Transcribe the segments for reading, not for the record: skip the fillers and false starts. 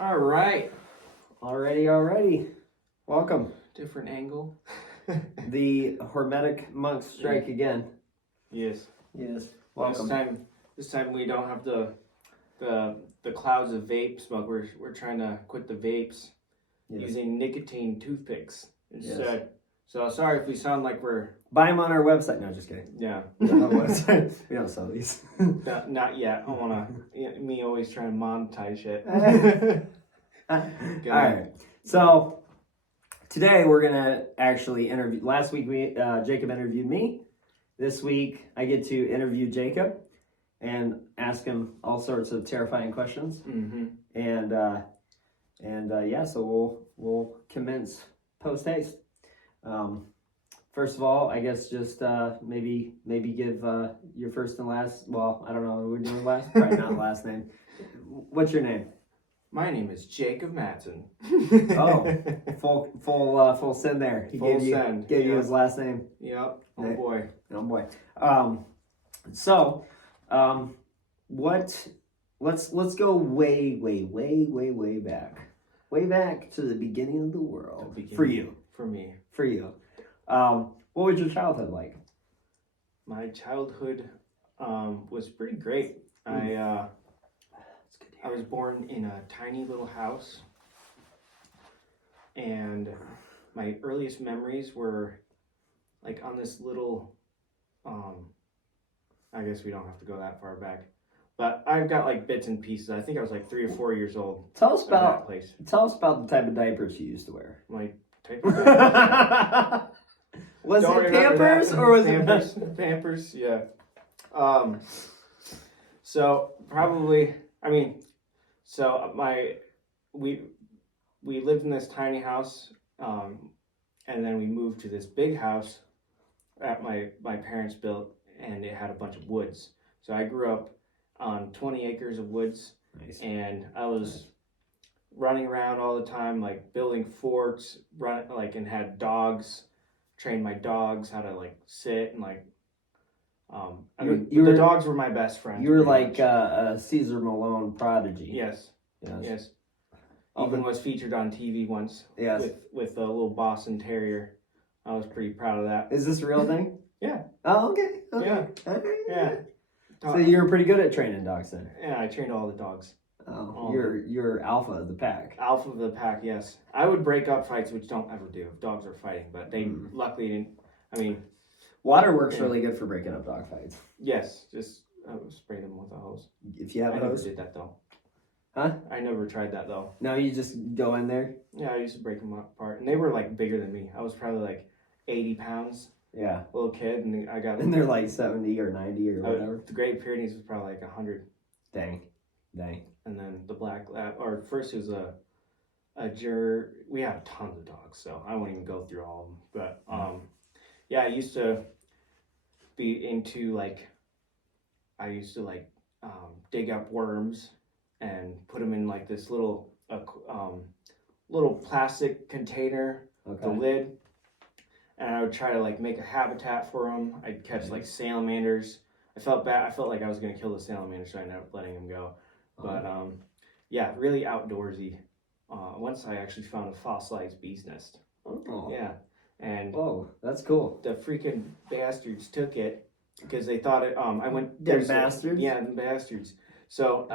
All right. Already. Welcome. Different angle. The Hormetic monks strike again. Yes. Welcome. This time we don't have the clouds of vape smoke. We're trying to quit the vapes using nicotine toothpicks instead. Yes. So sorry if we sound like we're Buy them on our website. No, just kidding. yeah. We don't have a website. We don't sell these. Not yet. I wanna me always trying to monetize shit. All right. So today we're gonna actually interview. Last week Jacob interviewed me. This week I get to interview Jacob and ask him all sorts of terrifying questions. Mm-hmm. And yeah, so we'll commence post haste. First of all, I guess just maybe give your first and last. Well, I don't know. We're doing last, probably not last name. What's your name? My name is Jacob Mattson. Oh, full send there. He Full gave send. you his last name. Yep. Oh boy. Oh boy. So, let's go way back. Way back to the beginning of the world. For you. For me. For you. What was your childhood like? My childhood was pretty great. I was born in a tiny little house, and my earliest memories were like on this little I guess we don't have to go that far back, but I've got like bits and pieces. I think I was like 3 or 4 years old. Tell us about the type of diapers you used to wear. My type of diapers. Was it Pampers or was Pampers? it Pampers? Yeah. So probably. We lived in this tiny house, and then we moved to this big house that my parents built, and it had a bunch of woods. So I grew up on 20 acres of woods. Nice. And I was running around all the time, like building forts, and had dogs, trained my dogs how to like sit and like. The dogs were my best friends. You were like a Caesar Malone prodigy. Yes. Even was featured on TV once. Yes. With a little Boston Terrier. I was pretty proud of that. Is this a real thing? Yeah. Oh, okay. Yeah. Okay. Yeah. So you were pretty good at training dogs then. Yeah, I trained all the dogs. Oh, you're alpha of the pack. Alpha of the pack, yes. I would break up fights, which don't ever do if dogs are fighting, but they luckily didn't. I mean, water works really good for breaking up dog fights. Yes, just spray them with a hose. If you have a hose. I never did that though. Huh? I never tried that though. No, you just go in there? Yeah, I used to break them apart. And they were like bigger than me. I was probably like 80 pounds. Yeah. Little kid, and I got. And they're like 70 or 90 or whatever. The Great Pyrenees was probably like 100. Dang. And then the Black Lab, or first it was a we had tons of dogs, so I won't even go through all of them. But yeah, I used to be into dig up worms and put them in like this little plastic container with the lid, and I would try to like make a habitat for them. I'd catch like salamanders. I felt bad. I felt like I was gonna kill the salamander, so I ended up letting him go. But yeah, really outdoorsy. Once I actually found a fossilized bee's nest. Oh. Yeah, and that's cool. The freaking bastards took it because they thought it. I went. They're bastards. Yeah, the bastards. So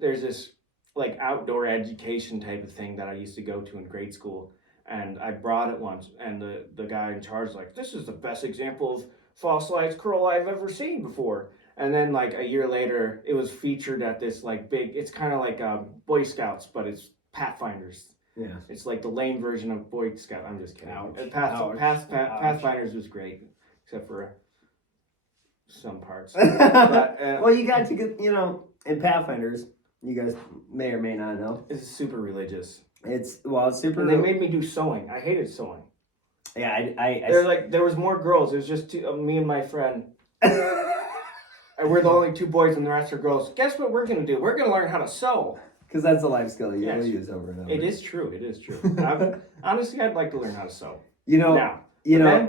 there's this like outdoor education type of thing that I used to go to in grade school, and I brought it once, and the guy in charge was like, "This is the best example of fossilized coral I've ever seen before." And then like a year later, it was featured at this like big. It's kind of like Boy Scouts, but it's Pathfinders. Yeah. It's like the lame version of Boy Scout. I'm just kidding. Ouch. Pathfinders was great, except for some parts. But, well, you got to get, in Pathfinders, you guys may or may not know. It's super religious. It's super. And they made me do sewing. I hated sewing. Yeah, there was more girls. It was just me and my friend. And we're the only two boys, and the rest are girls. Guess what we're gonna do? We're gonna learn how to sew. Because that's a life skill you will use over and over. It is true. Honestly, I'd like to learn how to sew. Then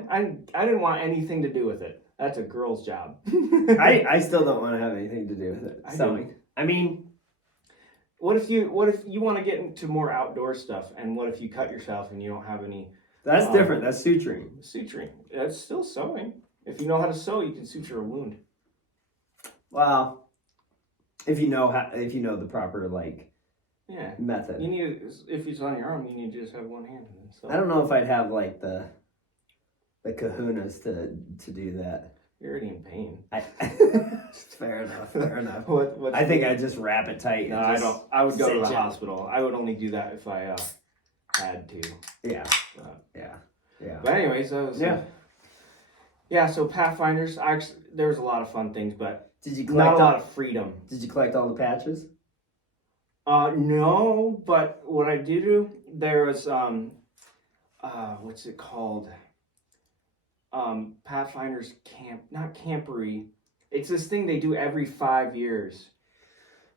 I didn't want anything to do with it. That's a girl's job. I still don't want to have anything to do with it. Sewing. I mean, What if you want to get into more outdoor stuff, and what if you cut yourself and you don't have any That's different. That's suturing. suturing? It's still sewing. If you know how to sew, you can suture a wound. Well, if you know the proper Yeah. method. You need, if it's on your arm, you need to just have one hand. I don't know if I'd have like the kahunas to do that. You're already in pain. Fair enough. Fair enough. What I think I'd just wrap it tight. No, and I just don't. I would go to the sit down. hospital. I would only do that if I had to. Yeah. But, Yeah. but anyways, yeah. So Pathfinders, there was a lot of fun things, but Did you not collect a lot of freedom. Did you collect all the patches? No, but what I did do, there was what's it called? Pathfinders camp, not camporee. It's this thing they do every 5 years,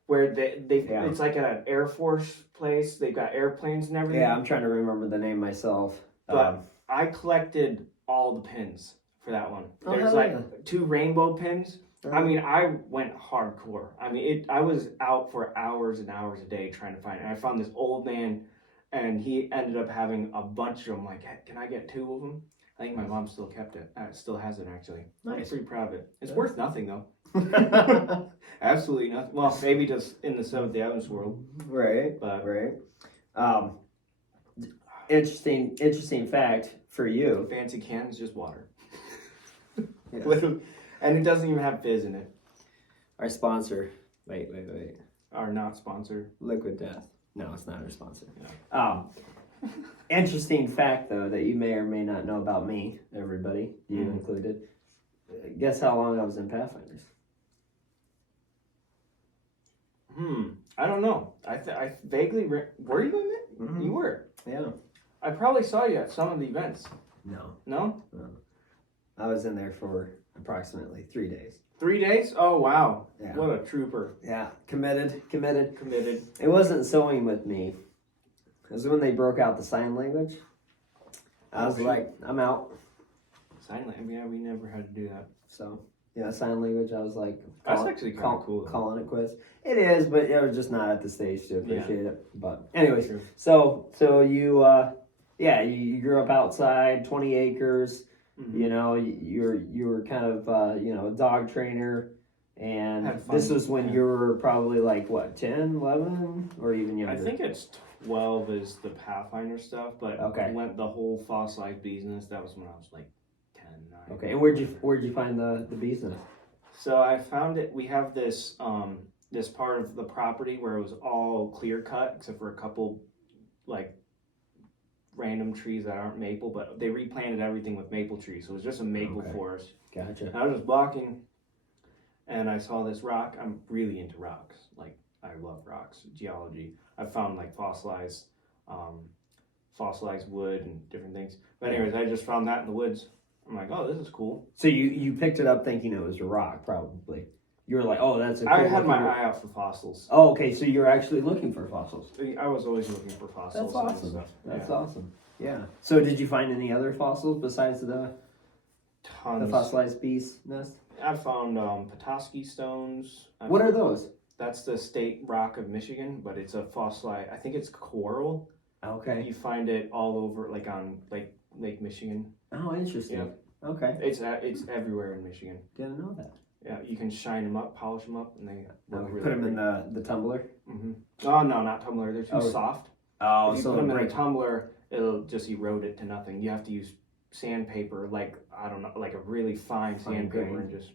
where it's like at an Air Force place. They've got airplanes and everything. Yeah, I'm trying to remember the name myself. But I collected all the pins for that one. Oh, There's like 2 rainbow pins. Uh-huh. I mean, I went hardcore. I mean, I was out for hours and hours a day trying to find it. And I found this old man, and he ended up having a bunch of them. Like, hey, can I get 2 of them? I think my mom still kept it. Still has it, actually. I'm Nice. pretty proud of it. It's Yeah. worth nothing, though. Absolutely nothing. Well, maybe just in the Seventh Heavens world. Right. But Right. Interesting fact for you. fancy can is just water. Yeah. Literally. And it doesn't even have fizz in it. Our sponsor. Wait. Are not sponsored. Liquid Death. No, it's not our sponsor. Yeah. Interesting fact, though, that you may or may not know about me, everybody, you included. Guess how long I was in Pathfinders? I don't know. I vaguely were you in it? Mm-hmm. You were. Yeah. I probably saw you at some of the events. No. No? I was in there for approximately 3 days. 3 days? Oh wow! Yeah. What a trooper. Yeah. Committed. Committed. It wasn't sewing with me. It was when they broke out the sign language. I was like, I'm out. Sign language. Yeah, we never had to do that. So, yeah, sign language, I was like... That's actually kind of cool. Calling it quits. It is, but I was just not at the stage to appreciate it. But anyways, True. so you, you grew up outside, 20 acres. Mm-hmm. You know, you were kind of, a dog trainer. And Had fun. this was when you were probably like, what, 10, 11, or even younger? I think it's 12 is the Pathfinder stuff, but went the whole fossilized business. That was when I was like 10, 9. Okay, and where'd you find the business? So I found it. We have this this part of the property where it was all clear cut, except for a couple like random trees that aren't maple, but they replanted everything with maple trees. So it was just a maple forest. Gotcha. And I was just walking, and I saw this rock. I'm really into rocks. Like, I love rocks, geology. I found like fossilized wood and different things. But anyways, I just found that in the woods. I'm like, oh, this is cool. So you picked it up thinking it was a rock, probably. You were like, oh, that's a cool I had my looking- eye out for fossils. Oh, okay, so you're actually looking for fossils. I was always looking for fossils. That's and awesome. stuff. That's Yeah. awesome. Yeah. So did you find any other fossils besides the Tons. fossilized bee's nest? I found Petoskey stones. What are those? That's the state rock of Michigan, but it's a fossilized. I think it's coral. Okay. You find it all over, like on Lake Michigan. Oh, interesting. Yeah. Okay. It's everywhere in Michigan. Didn't know that. Yeah, you can shine them up, polish them up, and they work really Put them in great. the tumbler. Mm-hmm. Oh no, not tumbler. They're too soft. Oh, If you put them in a tumbler, it'll just erode it to nothing. You have to use sandpaper, like I don't know, like a really fine sandpaper, grain. and just.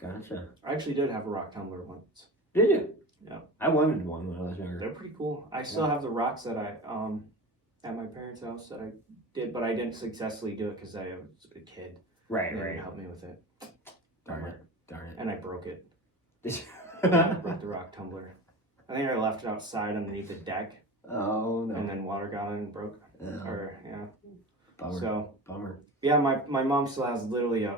Gotcha. I actually did have a rock tumbler once. Did you? Yeah. I wanted one when I was younger. They're pretty cool. I still have the rocks that I at my parents' house that I did, but I didn't successfully do it because I was a kid. Right, They right. didn't help me with it. Darn it. And I broke it. Did I you? broke the rock tumbler. I think I left it outside underneath the deck, Oh, no. and then water got in and broke. Oh, Or yeah. bummer. So Bummer. yeah, my mom still has literally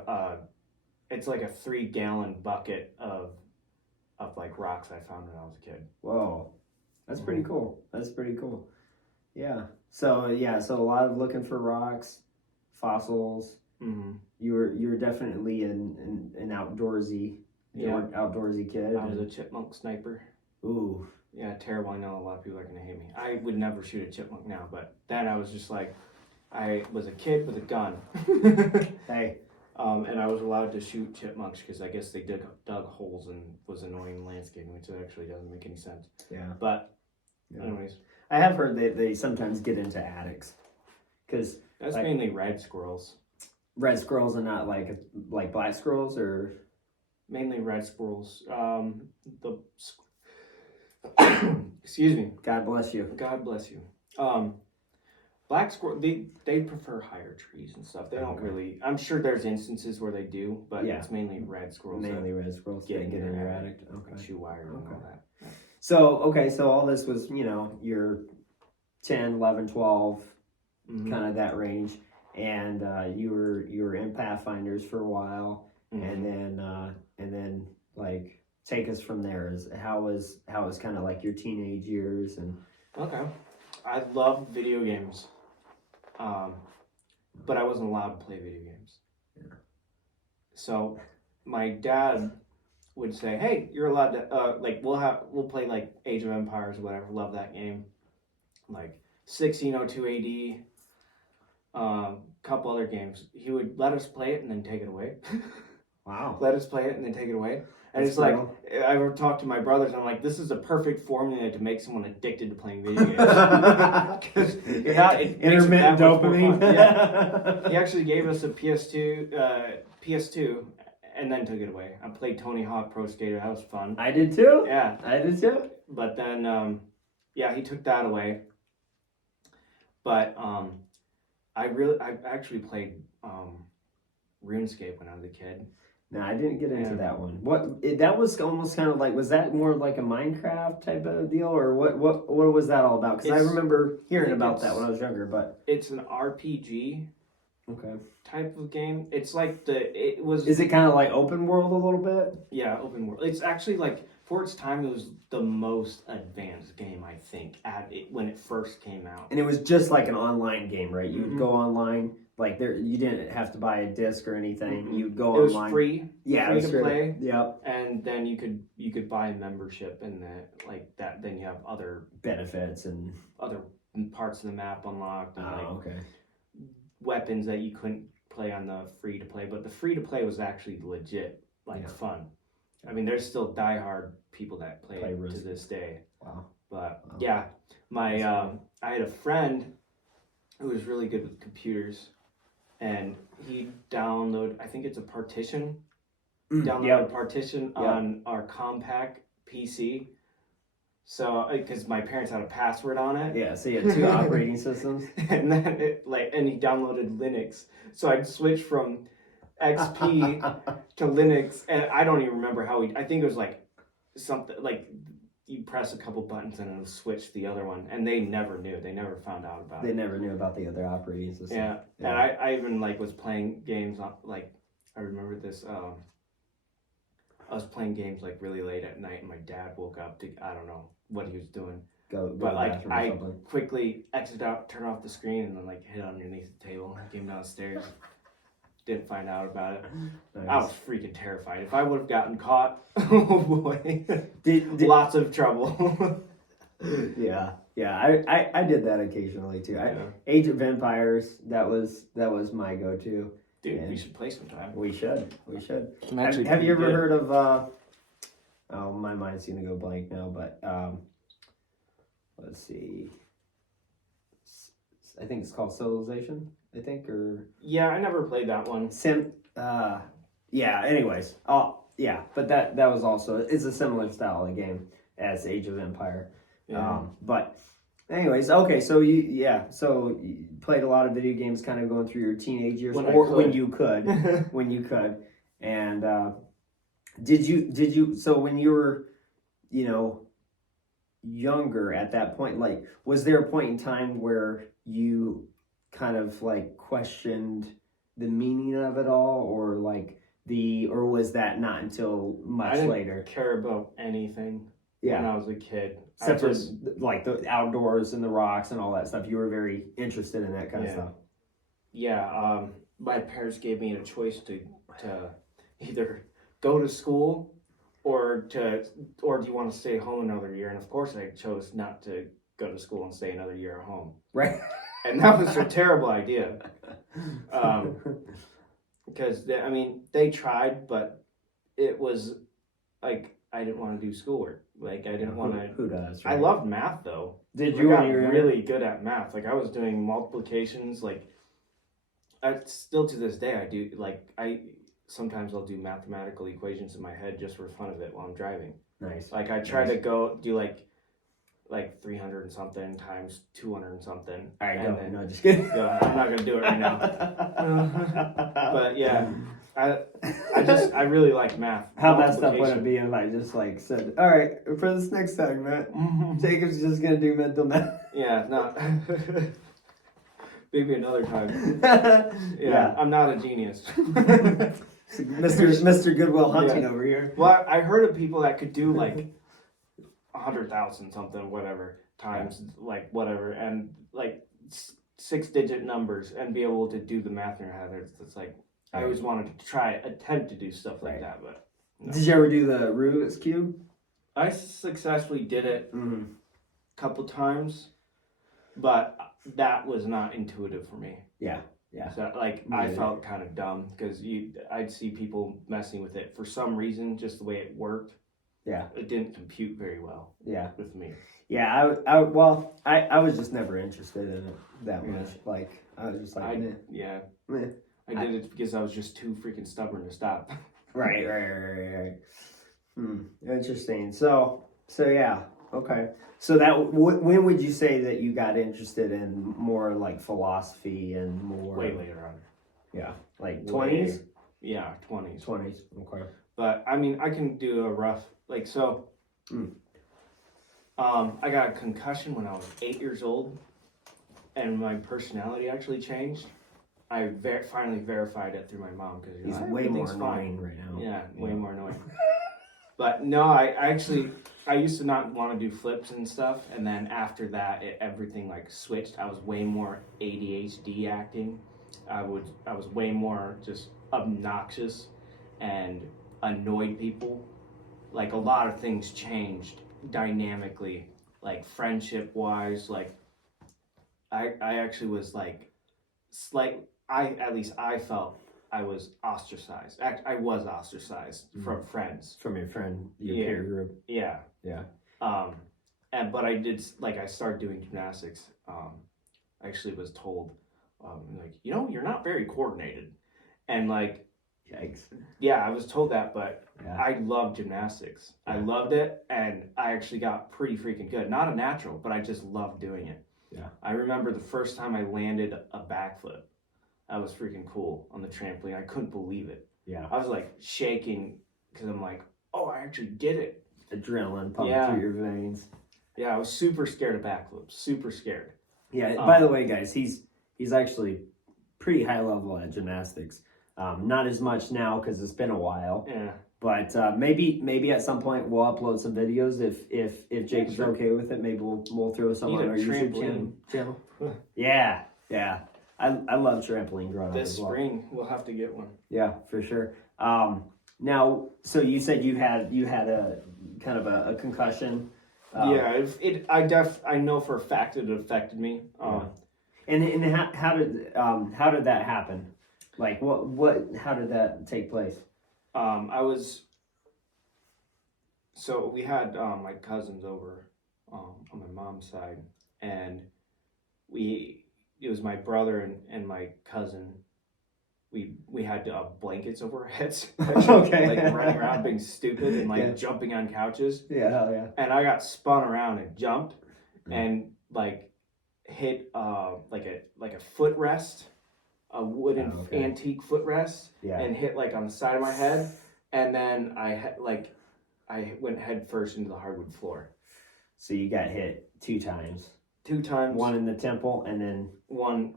it's like a 3-gallon bucket of like rocks I found when I was a kid. Whoa. That's pretty cool. That's pretty cool. Yeah. So a lot of looking for rocks, fossils. Mm-hmm. You were definitely an outdoorsy Yeah. outdoorsy kid. I was a chipmunk sniper. Ooh. Yeah, terrible. I know a lot of people are gonna hate me. I would never shoot a chipmunk now, but then I was just like, I was a kid with a gun. Hey. And I was allowed to shoot chipmunks because I guess they dug holes and was annoying landscaping, which actually doesn't make any sense. Yeah. But, Yeah. anyways. I have heard they sometimes get into attics. Because That's mainly red squirrels. Red squirrels and not like black squirrels, or? Mainly red squirrels. Excuse me. God bless you. God bless you. Black squirrel, they prefer higher trees and stuff. They don't really. I'm sure there's instances where they do, but it's mainly red squirrels. Mainly red squirrals get in your attic. Okay. Shoe wire and all that. Yeah. So all this was, you're 10, 11, 12, kind of that range, and you were in Pathfinders for a while, and then like take us from there. How was kind of like your teenage years and? Okay, I loved video games. But I wasn't allowed to play video games. Yeah. So my dad would say, "Hey, you're allowed to we'll play like Age of Empires or whatever. Love that game. Like 1602 AD. Couple other games. He would let us play it and then take it away. Wow. Let us play it and then take it away. And That's it's like, I would talk to my brothers, and I'm like, this is a perfect formula to make someone addicted to playing video games. Because intermittent dopamine. Yeah. He actually gave us a PS2, and then took it away. I played Tony Hawk Pro Skater. That was fun. I did too. Yeah. I did too. But then, he took that away. But I actually played RuneScape when I was a kid. No, I didn't get into that one. That was almost kind of like, was that more like a Minecraft type of deal, or what was that all about? Because I remember hearing about that when I was younger, but it's an RPG type of game. It's like Is it kind of like open world a little bit? Yeah, open world. It's actually like, for its time, it was the most advanced game, I think, when it first came out. And it was just like an online game, right? You would go online. Like you didn't have to buy a disc or anything. You would go online. It was free. Yeah, free to play. Yep. And then you could buy a membership, and that. Then you have other benefits and other parts of the map unlocked. And okay. Weapons that you couldn't play on the free to play, but the free to play was actually legit, fun. I mean, there's still diehard people that play it to this day. Wow. But yeah, I had a friend who was really good with computers. And he downloaded, I think it's a partition. Downloaded a partition on our compact PC. So, because my parents had a password on it. Yeah, so you had two operating systems. And then and he downloaded Linux. So I'd switch from XP to Linux, and I don't even remember how I think it was like something like, you press a couple buttons and it'll switch the other one, and they never knew. They never found out about it. They never knew about the other operating system. Yeah. And I even was playing games on, I remember this. I was playing games really late at night, and my dad woke up to, I don't know what he was doing. But I quickly exit out, turn off the screen, and then hid underneath the table, came downstairs. Didn't find out about it. Nice. I was freaking terrified. If I would have gotten caught, oh boy, lots of trouble. Yeah. I did that occasionally too. Age of Empires, that was my go-to. Dude, we should play sometime. We should. Have you ever heard of? Oh, my mind's gonna go blank now. But let's see. I think it's called Civilization. I think, or yeah, I never played that one. Yeah. Anyways, but that was also, it's a similar style of game as Age of Empire. Yeah. But anyways, okay, so you played a lot of video games, kind of going through your teenage years, when you could, and did you? So when you were, younger at that point, was there a point in time where you kind of questioned the meaning of it all, or was that not until much later? I didn't care about anything when I was a kid. Except for the outdoors and the rocks and all that stuff. You were very interested in that kind of stuff. Yeah, my parents gave me a choice to either go to school or do you want to stay home another year? And of course, I chose not to go to school and stay another year at home. Right. And that was a terrible idea. Because they tried, but it was like I didn't want to do schoolwork. Like I didn't want to. Who does? Right? I loved math though. Did I you? got really good at math. Like I was doing multiplications. Like I still to this day I do. Like sometimes I'll do mathematical equations in my head just for fun of it while I'm driving. Nice. Like I try to go do like 300 and something times 200 and something. All right, and go. then, No, just kidding. Yeah, I'm not gonna do it right now. But yeah, I really like math. How messed up would it be if I just like said, all right, for this next segment, Jacob's just gonna do mental math. Yeah, no. Maybe another time. Yeah, I'm not a genius. Mr. Goodwill Hunting over here. Well, I heard of people that could do like 100,000 something, whatever, times like whatever, and like 6-digit numbers, and be able to do the math in your head. It's like I always wanted to attempt to do stuff like that, but no. Did you ever do the Rubik's Cube? I successfully did it a couple times, but that was not intuitive for me. Yeah. So I felt kind of dumb because I'd see people messing with it for some reason, just the way it worked. Yeah. It didn't compute very well. Yeah. With me. Yeah, I was just never interested in it that much. Like I was just like, I did it because I was just too freaking stubborn to stop. Right. Interesting. So yeah. Okay. So when would you say that you got interested in more like philosophy and more? Way later on. Yeah, like 20s. Yeah, 20s. 20s. Okay. But I can do a rough I got a concussion when I was 8 years old, and my personality actually changed. I finally verified it through my mom because he's way more annoying right now. Yeah, way more annoying. But no, I used to not want to do flips and stuff, and then after that, everything like switched. I was way more ADHD acting. I was way more just obnoxious and annoyed people. Like a lot of things changed dynamically, like friendship wise. Like I actually was like at least I felt I was ostracized. I was ostracized from friends. From your friend, your peer group. Yeah. Yeah. But I did, I started doing gymnastics. I actually was told, you're not very coordinated. And yikes. Yeah, I was told that, but yeah. I loved gymnastics. Yeah. I loved it, and I actually got pretty freaking good. Not a natural, but I just loved doing it. Yeah. I remember the first time I landed a backflip. That was freaking cool on the trampoline. I couldn't believe it. Yeah. I was shaking because I'm like, oh, I actually did it. Adrenaline pumping through your veins. Yeah, I was super scared of backflips. Super scared. Yeah. By the way, guys, he's actually pretty high level at gymnastics. Not as much now because it's been a while. Yeah. But maybe at some point we'll upload some videos if Jacob's okay with it. Maybe we'll throw some on our YouTube channel. Yeah. I love trampoline growing up as well. This spring we'll have to get one. Yeah, for sure. Now, so you said you had a kind of a concussion. Yeah, I know for a fact it affected me. And how did that happen? Like how did that take place? So we had my cousins over on my mom's side, and it was my brother and my cousin. We had blankets over our heads, okay, running around being stupid and jumping on couches. Yeah, hell yeah. And I got spun around and jumped, and hit like a footrest, a wooden antique footrest, and hit on the side of my head, and then I went head first into the hardwood floor. So you got hit 2 times. 2 times. One in the temple, and then one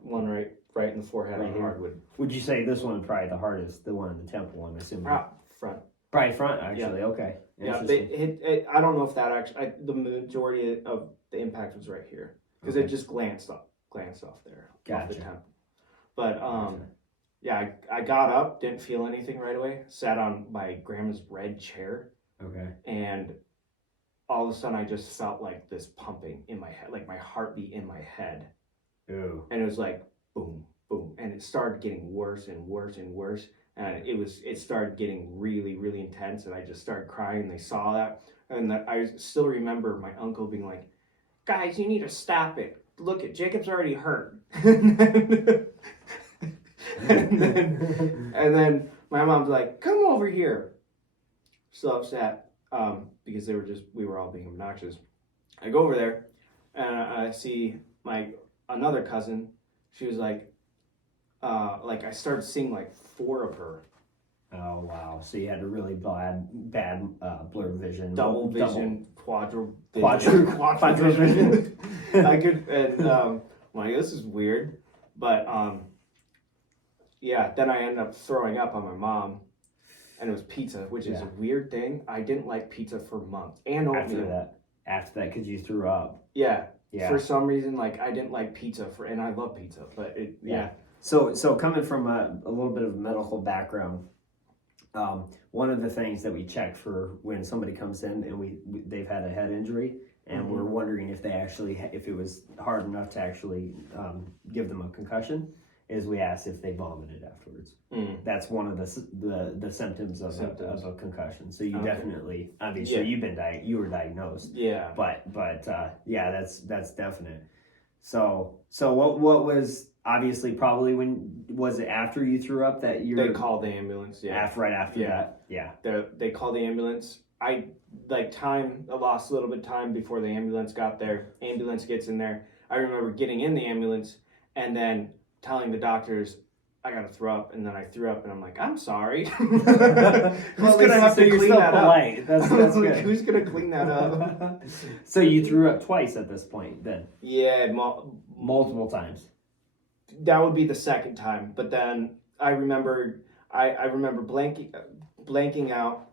right in the forehead on the hardwood. Would you say this one probably the hardest? The one in the temple, I'm assuming. Front. Probably front, actually. Yeah. Okay. Yeah, they hit. I don't know if that actually. The majority of the impact was right here because it just glanced off there. Gotcha. Off the temple. But yeah, I got up, didn't feel anything right away. Sat on my grandma's red chair. Okay. And all of a sudden I just felt like this pumping in my head, like my heartbeat in my head. Ooh. And it was like boom, boom. And it started getting worse and worse and worse. And it started getting really, really intense. And I just started crying. And they saw that. And I still remember my uncle being like, guys, you need to stop it. Look, at Jacob's already hurt. and then my mom's like, come over here. So upset because we were all being obnoxious. I go over there and I see another cousin. She was like I started seeing like 4 of her. Oh wow! So you had a really bad blur vision, double vision, quadra vision. I could, and I'm like, this is weird, but yeah. Then I ended up throwing up on my mom, and it was pizza, which is a weird thing. I didn't like pizza for months, and oatmeal. After that, because you threw up. Yeah. For some reason, like I didn't like pizza and I love pizza, but So coming from a little bit of a medical background, one of the things that we check for when somebody comes in and they've had a head injury and we're wondering if if it was hard enough to actually give them a concussion, is we ask if they vomited afterwards. That's one of the symptoms of a concussion. So you definitely, obviously, you were diagnosed. Yeah. But yeah, that's definite. So what was obviously probably when was it after you threw up that you they called the ambulance? Yeah. Right after that. Yeah. They called the ambulance. I lost a little bit of time before the ambulance got there. Ambulance gets in there. I remember getting in the ambulance and then telling the doctors I gotta throw up, and then I threw up, and I'm like, I'm sorry. Who's gonna have to clean that up? That's good. Who's gonna clean that up? So you threw up twice at this point, then? Yeah, multiple times. That would be the second time, but then I remember blanking out,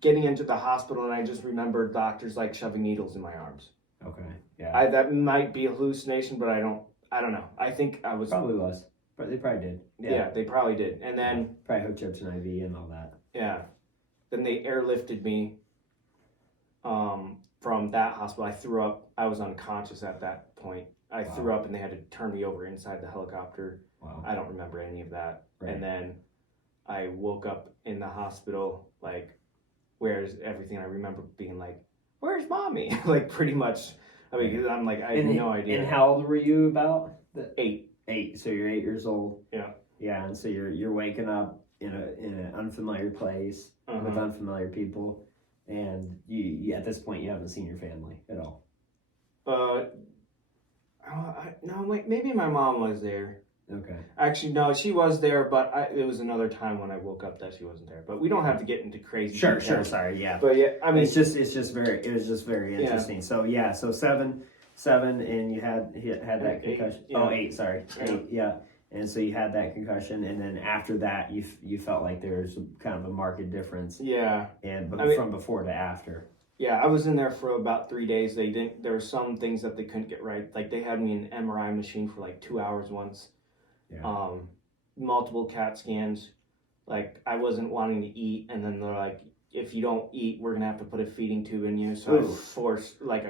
getting into the hospital, and I just remember doctors like shoving needles in my arms. Okay, yeah. That might be a hallucination, but I don't know. I think I was probably was. But they probably did. Yeah, they probably did. And then probably hooked you up to an IV and all that. Yeah. Then they airlifted me from that hospital. I threw up. I was unconscious at that point. I threw up and they had to turn me over inside the helicopter. Wow. I don't remember any of that. Right. And then I woke up in the hospital, like, where's everything? I remember being like, where's mommy? Like, pretty much. I mean, because I'm like, I had no idea. And how old were you about? 8. 8. So you're 8 years old. Yeah. Yeah, and so you're waking up in an unfamiliar place with unfamiliar people, and you at this point you haven't seen your family at all. No, wait, maybe my mom was there. Okay. Actually, no, she was there, but it was another time when I woke up that she wasn't there. But we don't have to get into crazy. Sure. Sorry, yeah. But yeah, I mean, it was just very interesting. Yeah. So yeah, so seven, and you had that concussion. 8, yeah. 8, sorry, 8, yeah. And so you had that concussion, and then after that, you felt like there was kind of a marked difference. Yeah. From before to after. Yeah, I was in there for about 3 days. There were some things that they couldn't get right. Like they had me in an MRI machine for like 2 hours once. Yeah. Multiple CAT scans. Like I wasn't wanting to eat, and then they're like, if you don't eat, we're gonna have to put a feeding tube in you. So I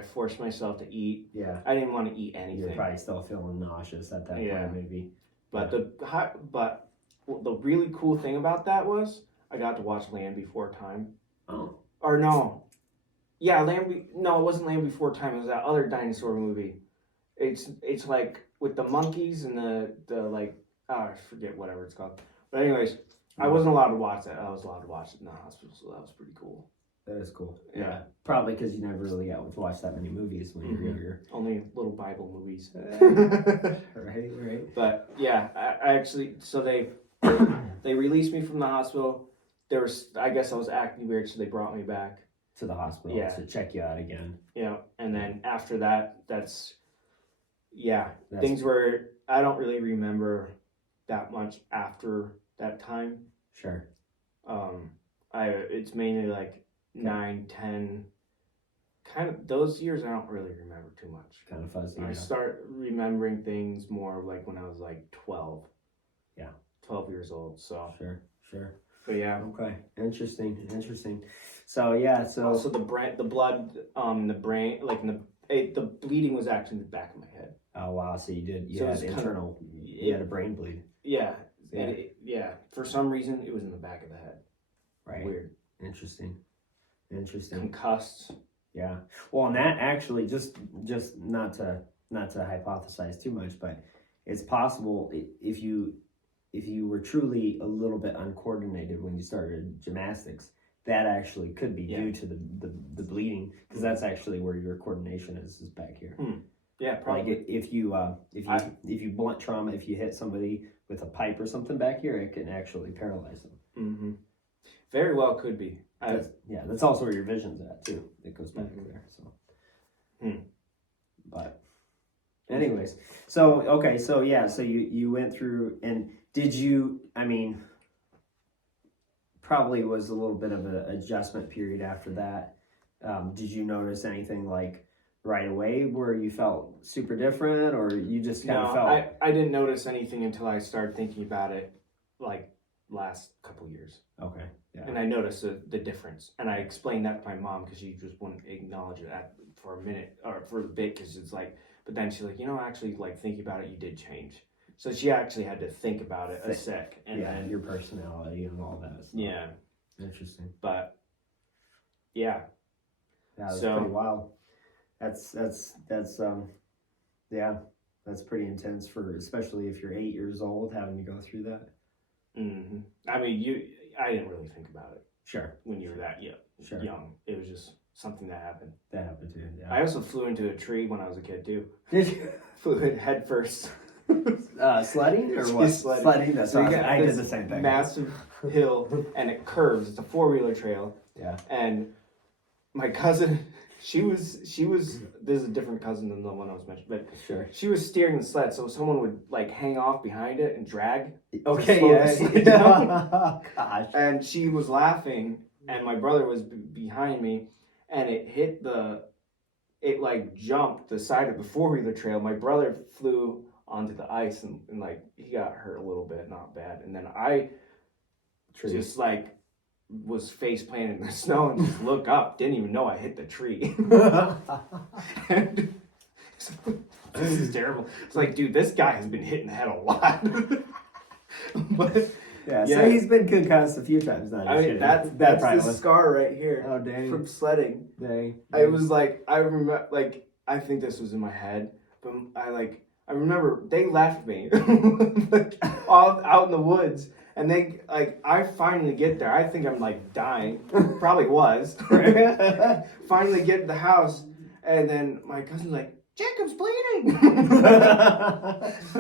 forced myself to eat. Yeah. I didn't want to eat anything. You're probably still feeling nauseous at that point, maybe. But the really cool thing about that was I got to watch Land Before Time. Oh. Or no. Yeah, no, it wasn't Land Before Time. It was that other dinosaur movie. It's like with the monkeys and the like, I forget whatever it's called. But anyways, I wasn't allowed to watch that. I was allowed to watch it in the hospital, so that was pretty cool. That is cool. Yeah. Probably because you never really got to watch that many movies when you were younger. Only little Bible movies. Right. But yeah, I actually, so they released me from the hospital. I guess I was acting weird, so they brought me back to the hospital to check you out again. Yeah, and then after that, things were, I don't really remember that much after that time. Sure. It's mainly like 9, 10, kind of those years I don't really remember too much. Kind of fuzzy. I start remembering things more like when I was like 12. Yeah. 12 years old, so. Sure. But yeah. Okay. Interesting. So yeah. So also the blood, the brain, like the bleeding was actually in the back of my head. Oh wow! So you So it had was internal. You had a brain bleed. Yeah. Yeah. Yeah. For some reason, it was in the back of the head. Right. Weird. Interesting. Concussed. Yeah. Well, and that actually just not to hypothesize too much, but it's possible if you were truly a little bit uncoordinated when you started gymnastics, that actually could be due to the bleeding, because that's actually where your coordination is back here. Yeah, probably. Like if you blunt trauma, if you hit somebody with a pipe or something back here, it can actually paralyze them. Mm-hmm. Very well could be. That's also where your vision's at too. It goes back there. So, but anyways, so okay, so yeah, so you went through, and did you? I mean, probably was a little bit of an adjustment period after that. Did you notice anything like right away where you felt super different, or you just kind of felt? I didn't notice anything until I started thinking about it, like last couple years. Okay. Yeah. And I noticed the difference, and I explained that to my mom because she just wouldn't acknowledge it for a minute or for a bit, because it's like, but then she's like, actually, like thinking about it, you did change. So she actually had to think about it a sec, and then your personality and all that stuff. Yeah. Interesting. But yeah. That's pretty wild. That's that's pretty intense, for especially if you're 8 years old having to go through that. Mm-hmm. I mean, I didn't really think about it. Sure. When you were that young, it was just something that happened. That happened too. Yeah. I also flew into a tree when I was a kid too. Did you? Flew in head first. Sledding or what? Sledding. That's so awesome. I did the same thing. Massive hill, and it curves. It's a 4-wheeler trail. Yeah. And my cousin, she was. This is a different cousin than the one I was mentioning, but sure. She was steering the sled, so someone would like hang off behind it and drag. Okay. Yeah. Gosh. And she was laughing, and my brother was behind me, and it hit it like jumped the side of the 4-wheeler trail. My brother flew onto the ice, and like he got hurt a little bit, not bad. And then I just like was face planted in the snow and just look up, didn't even know I hit the tree. And this is terrible. It's like, dude, this guy has been hit in the head a lot. But yeah, so he's been concussed a few times now. I mean, that's the scar right here. Oh, dang. From sledding. Dang. I was like, I remember, like, I think this was in my head, but I remember they left me like, all out in the woods, and they, like, I finally get there. I think I'm, like, dying. Probably was. Finally get to the house, and then my cousin's like, Jacob's bleeding.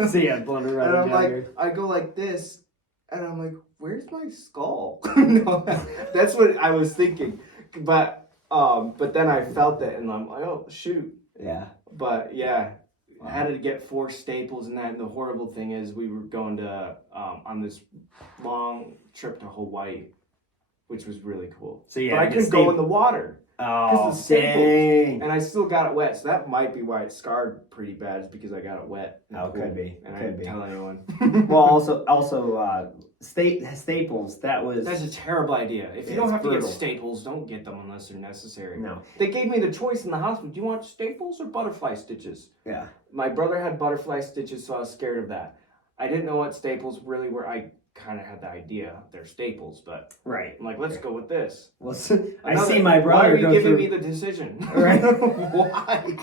See, I blunder right. And I'm like, I go like this, and I'm like, where's my skull? No, that's what I was thinking. But then I felt it, and I'm like, oh shoot. Yeah. But yeah, I had to get 4 staples and that. And the horrible thing is, we were going to on this long trip to Hawaii, which was really cool. So yeah, but I couldn't go in the water. Oh, dang. And I still got it wet, so that might be why it scarred pretty bad, is because I got it wet. Oh, could be. And I didn't tell anyone. Well, also, staples, that's a terrible idea. If you don't have to brutal. get staples, don't get them unless they're necessary. No. They gave me the choice in the hospital. Do you want staples or butterfly stitches? Yeah. My brother had butterfly stitches, so I was scared of that. I didn't know what staples really were. I kind of had the idea they're staples, but right. I'm like, let's go with this. Well, I see my brother. Why are you giving me the decision? Right. Why?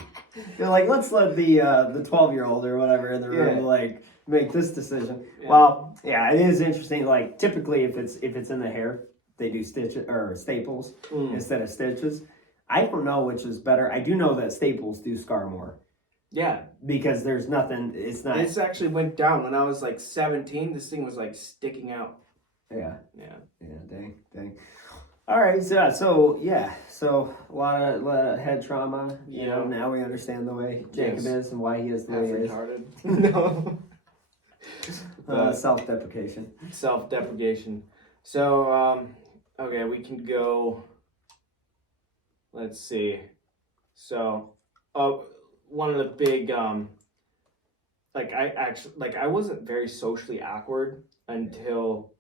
You're like, let's let the 12-year-old or whatever in the room like make this decision. Yeah. Well, yeah, it is interesting. Like typically, if it's in the hair, they do stitches or staples instead of stitches. I don't know which is better. I do know that staples do scar more. Yeah. Because there's nothing, it's not. This actually went down when I was like 17. This thing was like sticking out. Yeah. Yeah. Yeah, dang. All right, so a lot of head trauma. You know, now we understand the way Jacob is and why he is the way he is. No. Self-deprecation. Self-deprecation. So, okay, we can go. Let's see. So, one of the big, I wasn't very socially awkward until,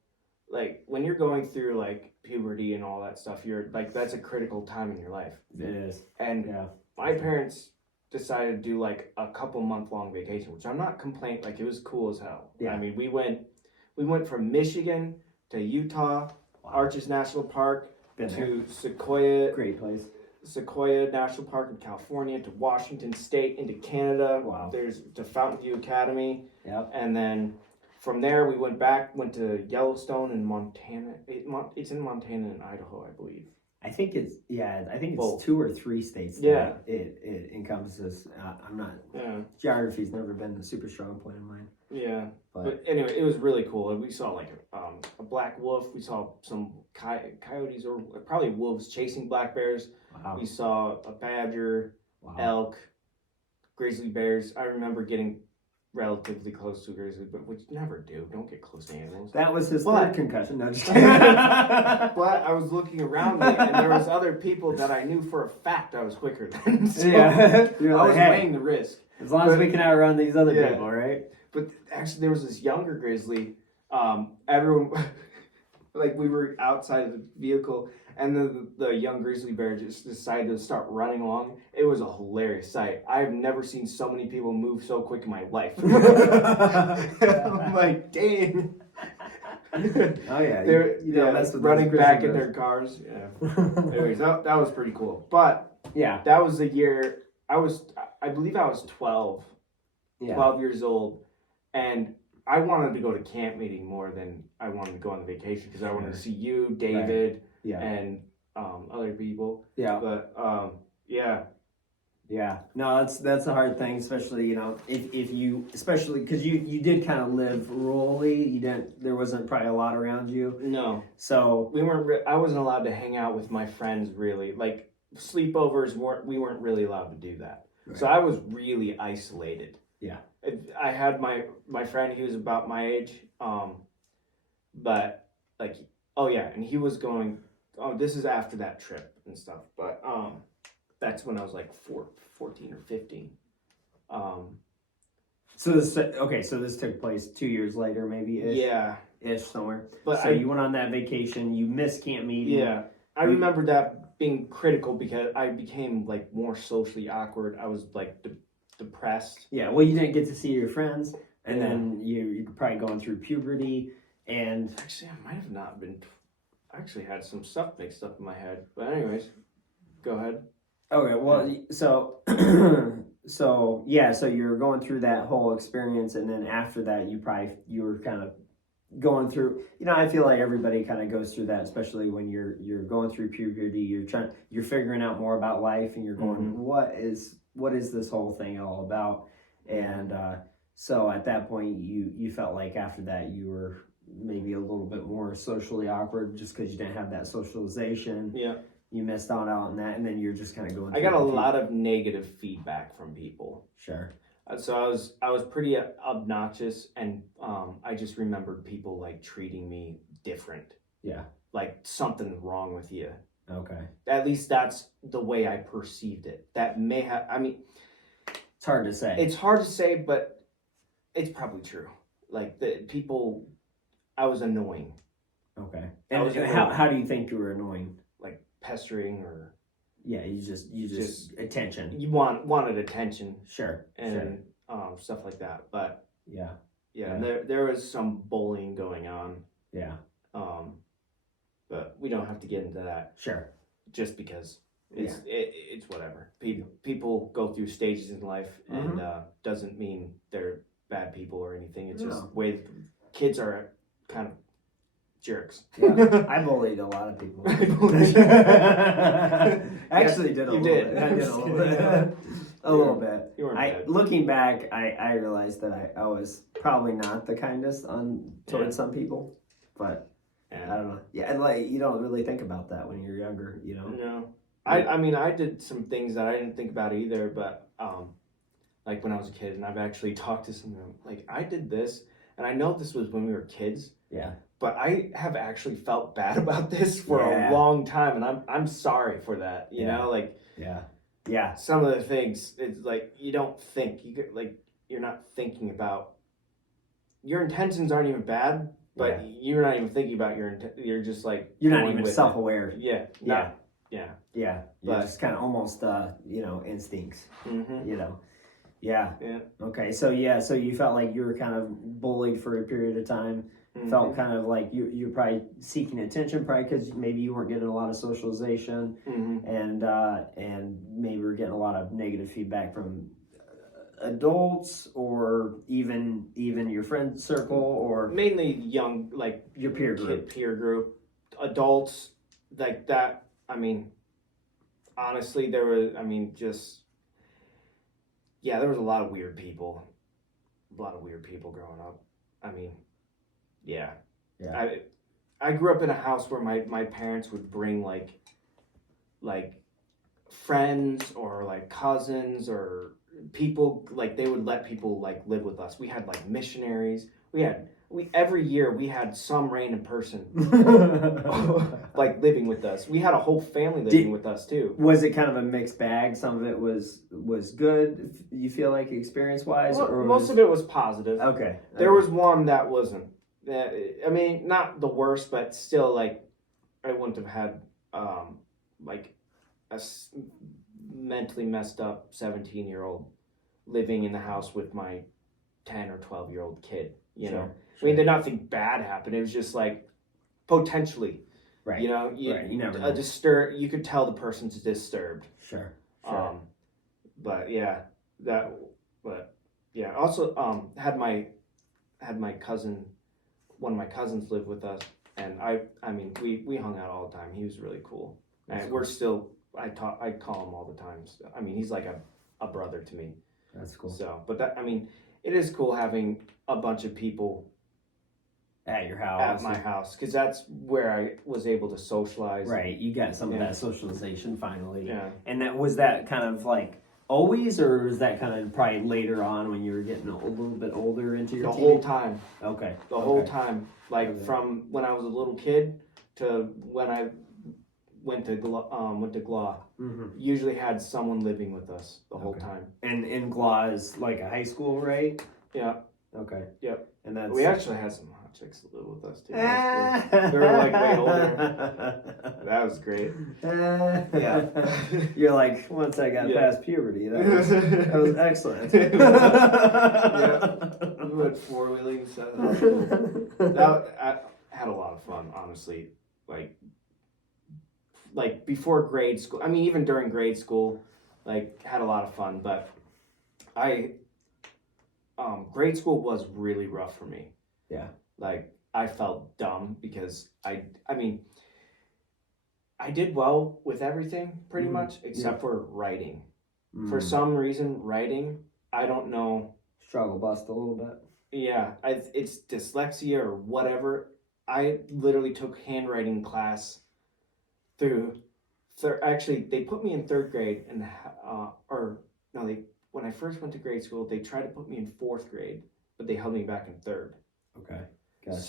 like when you're going through like puberty and all that stuff, you're like that's a critical time in your life. It is. And Yeah. my parents decided to do like a couple month long vacation, which I'm not complaining. Like it was cool as hell. Yeah. I mean, we went from Michigan to Utah, Arches National Park, to Sequoia. Great place. Sequoia National Park in California, to Washington State, into Canada. Wow. There's to Fountain View Academy. Yep. And then from there we went to Yellowstone in Montana. It's in Montana and Idaho, I believe. I think it's Both. 2 or 3 states. Yeah. It encompasses. I'm not. Yeah. Geography's never been a super strong point of mine. Yeah. But But anyway, it was really cool. And we saw like a black wolf. We saw some coyotes or probably wolves chasing black bears. wow. We saw a badger, Wow. elk, grizzly bears. I remember getting relatively close to a grizzly, but which you never do. Don't get close to animals. That was his But- third concussion. No, just kidding. But I was looking around me, and there was other people that I knew for a fact I was quicker than. So yeah. You're I like, was hey, weighing the risk. as long as we can outrun these other Yeah. people, right? But actually, there was this younger grizzly. Everyone, like we were outside of the vehicle, and then the young grizzly bear just decided to start running along. It was a hilarious sight. I've never seen so many people move so quick in my life. I'm like, dang. Oh yeah. They're You don't mess with running those back in grizzly their cars. Yeah. Anyways, that was pretty cool. But yeah. that was the year I believe I was 12 Yeah. years old, and I wanted to go to camp meeting more than I wanted to go on the vacation because I wanted to see you, David, Yeah. and other people. Yeah. But yeah, Yeah, no, that's a hard thing, especially if you, especially because you did kind of live rurally. There wasn't probably a lot around you, no, so we weren't. I wasn't allowed to hang out with my friends really. Like sleepovers we weren't really allowed to do that. Right. So I was really isolated. Yeah. I had my friend. He was about my age. But like, oh yeah, and he was going. Oh, this is after that trip and stuff. But that's when I was like 14 or 15. so this took place 2 years later, maybe ish somewhere. But So you went on that vacation, you missed camp meeting. Yeah, I remember that being critical because I became like more socially awkward. I was like depressed. Yeah, well, you didn't get to see your friends, and Yeah. then you're probably going through puberty, and Actually, I might have not been. I actually had some stuff mixed up in my head. But anyways, go ahead. okay, well, so so you're going through that whole experience, and then after that, you were kind of going through. I feel like everybody kind of goes through that, especially when you're going through puberty. You're figuring out more about life, and you're going, what is this whole thing all about? And so at that point, you felt like after that you were maybe a little bit more socially awkward just because you didn't have that socialization. Yeah. You missed out on that, and then you're just kind of going. I got a lot of negative feedback from people. Sure. So I was pretty obnoxious, and I just remembered people like treating me different. Yeah. Like something's wrong with you. Okay. At least that's the way I perceived it. That may have. I mean, It's hard to say. it's hard to say, but it's probably true. Like the people, I was annoying, Okay. I And was how do you think you were annoying? like pestering, or Yeah, you just attention. you wanted attention Sure. and stuff like that. But Yeah. yeah, Yeah. there was some bullying going on. Yeah. But we don't have to get into that Sure. just because it's whatever. People go through stages in life, and doesn't mean they're bad people or anything. It's just No. the way kids are kind of jerks. Yeah. I bullied a lot of people. Actually, did a you little did. bit. I did a little bit. A little bit. You weren't bad. Looking back, I realized that I was probably not the kindest towards some people, but I don't know. Yeah, and like you don't really think about that when you're younger, No. I mean, I did some things that I didn't think about either, but like when I was a kid, and I've actually talked to someone, like I did this, and I know this was when we were kids. Yeah. But I have actually felt bad about this for Yeah. a long time, and I'm sorry for that. You know, like Yeah. some of the things, it's like you don't think you're not thinking about. Your intentions aren't even bad, but you're not even thinking about you're just like you're not going even with self-aware. it. Yeah. Yeah. Yeah. You're But- just kind of almost instincts. Mm-hmm. Yeah. Okay. So you felt like you were kind of bullied for a period of time. Mm-hmm. Felt kind of like you're probably seeking attention, probably because maybe you weren't getting a lot of socialization, Mm-hmm. and maybe we're getting a lot of negative feedback from adults or even your friend circle or Mainly young, like your peer group. peer group, adults like that. I mean, honestly, there was. I mean, there was a lot of weird people. A lot of weird people growing up. I mean, yeah. I grew up in a house where my parents would bring like friends or like cousins or people, like they would let people like live with us. We had like missionaries. We every year we had some random person like living with us. We had a whole family living with us too. Was it kind of a mixed bag? Some of it was good. You feel like experience wise, Well, most of it was positive. Okay. There was one that wasn't. I mean, not the worst, but still, like I wouldn't have had like a mentally messed up 17-year-old living in the house with my 10 or 12-year-old kid. You know, I mean, nothing bad happened. It was just like potentially, right. You know, you never know. You could tell the person's disturbed. Sure. But yeah, also had my cousin. One of my cousins lived with us, and I mean, we hung out all the time. He was really cool, and we're still. I call him all the time. So, I mean, he's like a brother to me. That's cool. So, but I mean, it is cool having a bunch of people at your house, at my house, because that's where I was able to socialize. Right, you got some of that socialization finally. Yeah, and was that kind of like always, or was that kind of probably later on when you were getting a little bit older into your whole time? Okay. The whole time, like from when I was a little kid to when I went to GLA. Mm-hmm. Usually had someone living with us the whole time. And in GLA is like a high school, right? Yeah. Okay. Yep. And that's we actually had some hot chicks live with us too. They were like way older. That was great. Yeah. You're like, once I got past puberty, that was excellent. Yeah. We went 4-wheeling, so I had a lot of fun, honestly. Like before grade school. I mean, even during grade school, like had a lot of fun. But grade school was really rough for me. Yeah. Like I felt dumb because I mean, I did well with everything pretty much except for writing. For some reason, writing, I don't know. Struggle bust a little bit. Yeah, it's dyslexia or whatever. I literally took handwriting class actually, they put me in 3rd grade, and when I first went to grade school, they tried to put me in 4th grade, but they held me back in 3rd. Okay, gotcha.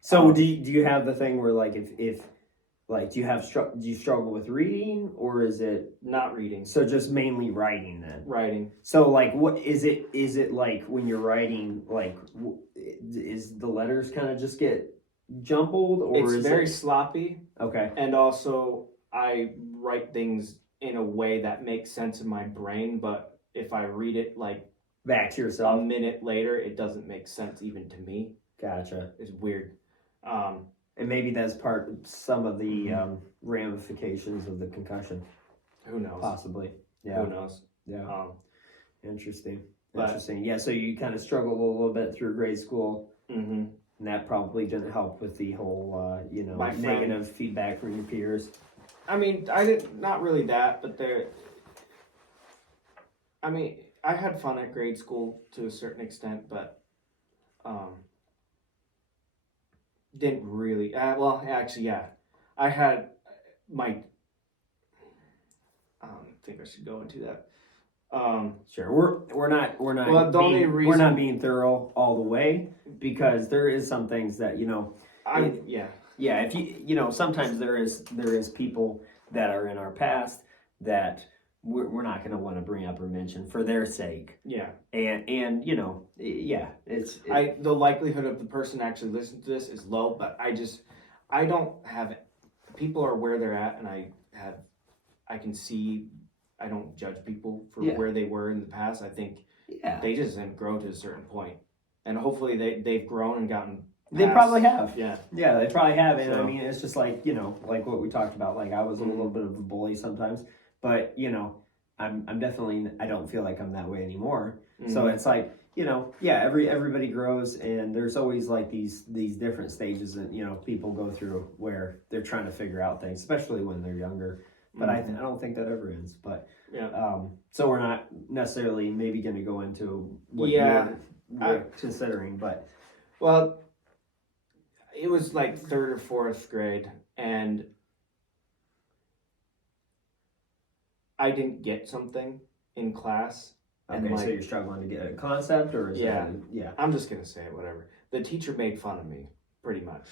So do you have the thing where like if like do you struggle with reading, or is it not reading? So just mainly writing then. Writing. So like, what is it? Is it like when you're writing, like is the letters kind of just get jumbled, or it's is very sloppy? Okay. And also, I write things in a way that makes sense in my brain, but if I read it like back to yourself a minute later, it doesn't make sense even to me. Gotcha. It's weird. And maybe that's some of the ramifications of the concussion. Who knows? Possibly. Yeah. Who knows? Yeah. Interesting. Yeah. So you kind of struggled a little bit through grade school. Mm-hmm. And that probably didn't help with the whole, negative feedback from your peers. I mean, not really that, but I had fun at grade school to a certain extent, but didn't really. I had my. I don't think I should go into that. Sure, we're not we're not being thorough all the way, because there is some things that if you sometimes there is people that are in our past that we're not going to want to bring up or mention for their sake. Yeah. And you know, yeah, the likelihood of the person actually listening to this is low, but I don't have, people are where they're at, and I can see, I don't judge people for where they were in the past. I think they just didn't grow to a certain point, and hopefully they've grown and gotten past. They probably have. Yeah, they probably have. And I mean, it's just like, you know, like what we talked about. Like I was a little bit of a bully sometimes, but you know, I'm definitely, I don't feel like I'm that way anymore. So it's like, you know, everybody grows, and there's always like these different stages that, you know, people go through where they're trying to figure out things, especially when they're younger. But I don't think that ever ends. But so we're not necessarily maybe going to go into what you're considering, but well, it was like 3rd or 4th grade, and I didn't get something in class. Okay, and so you're struggling to get a concept, or is yeah, yeah. I'm just gonna say it. Whatever. The teacher made fun of me, pretty much,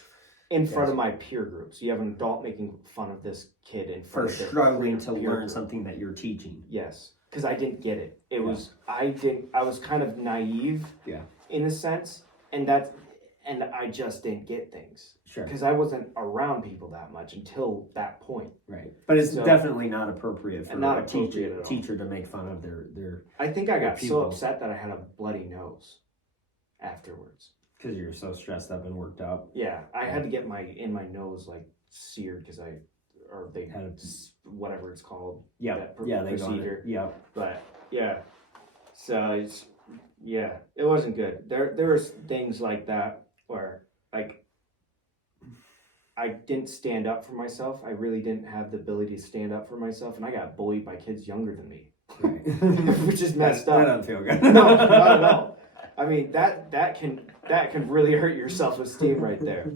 in front of my peer group. So you have an adult making fun of this kid in front of struggling to learn something that you're teaching. Yes, because I didn't get it. It was I was kind of naive. Yeah. In a sense, and I just didn't get things. Sure. Because I wasn't around people that much until that point. Right. But it's definitely not appropriate for a teacher to make fun of their I think I got so upset that I had a bloody nose afterwards. Because you're so stressed up and worked up. Yeah. I had to get my nose like seared because they had whatever it's called. Yeah. Procedure. Yeah. But yeah. So it wasn't good. There was things like that where like I didn't stand up for myself. I really didn't have the ability to stand up for myself, and I got bullied by kids younger than me, right. Which is messed up. That doesn't feel good. No, not at all. I mean that can really hurt your self-esteem right there.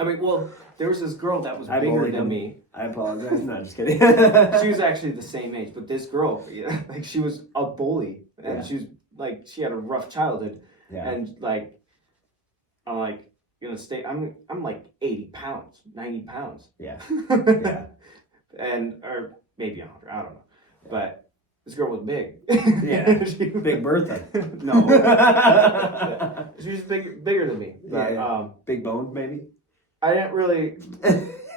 I mean, well, there was this girl that was bigger than me. I apologize. No, just kidding. She was actually the same age, but this girl, like she was a bully, and she was like, she had a rough childhood, and like, I'm like, you're gonna stay. I'm like 80 pounds, 90 pounds. Yeah. And or maybe 100. I don't know. Yeah. But this girl was big. Yeah. Big Bertha. No. She was bigger than me. But, big boned maybe. I didn't really.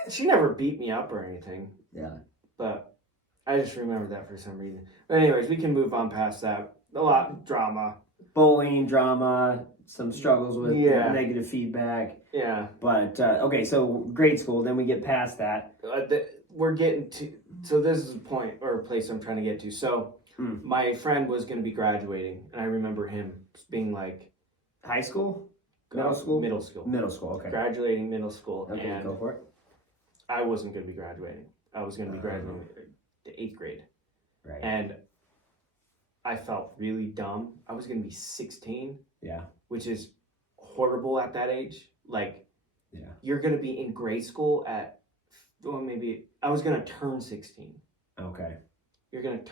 She never beat me up or anything. Yeah. But I just remember that for some reason. But anyways, we can move on past that. A lot of drama. Bullying, drama, some struggles with negative feedback. Yeah. But, okay, so grade school, then we get past that. We're getting to, so this is a point or a place I'm trying to get to. So my friend was going to be graduating, and I remember him being like. High school? Middle school? Middle school. Middle school, okay. Graduating middle school. Okay, and go for it. I wasn't going to be graduating. I was going to be graduating the 8th grade. Right. And I felt really dumb. I was going to be 16. Yeah. Which is horrible at that age. Like, you're going to be in grade school at, well, maybe, I was going to turn 16. Okay. You're going to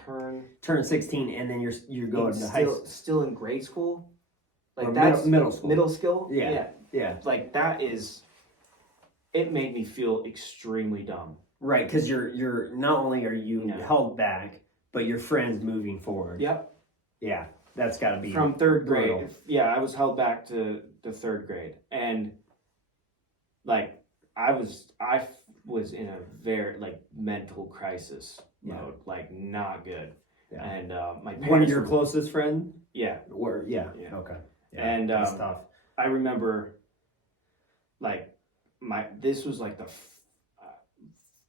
turn 16, and then you're going to high school. Still in grade school? Like, or that's middle school. Middle school? Yeah. Like, that is, it made me feel extremely dumb. Right, because you're not only are you held back, but your friends moving forward. Yep. Yeah, that's got to be from 3rd grade. brutal. Yeah, I was held back to the 3rd grade, and like I was in a very like mental crisis mode, like not good. Yeah. And my parents. One of your closest friend. Yeah. Or okay. Yeah, and that's tough. I remember, like this was like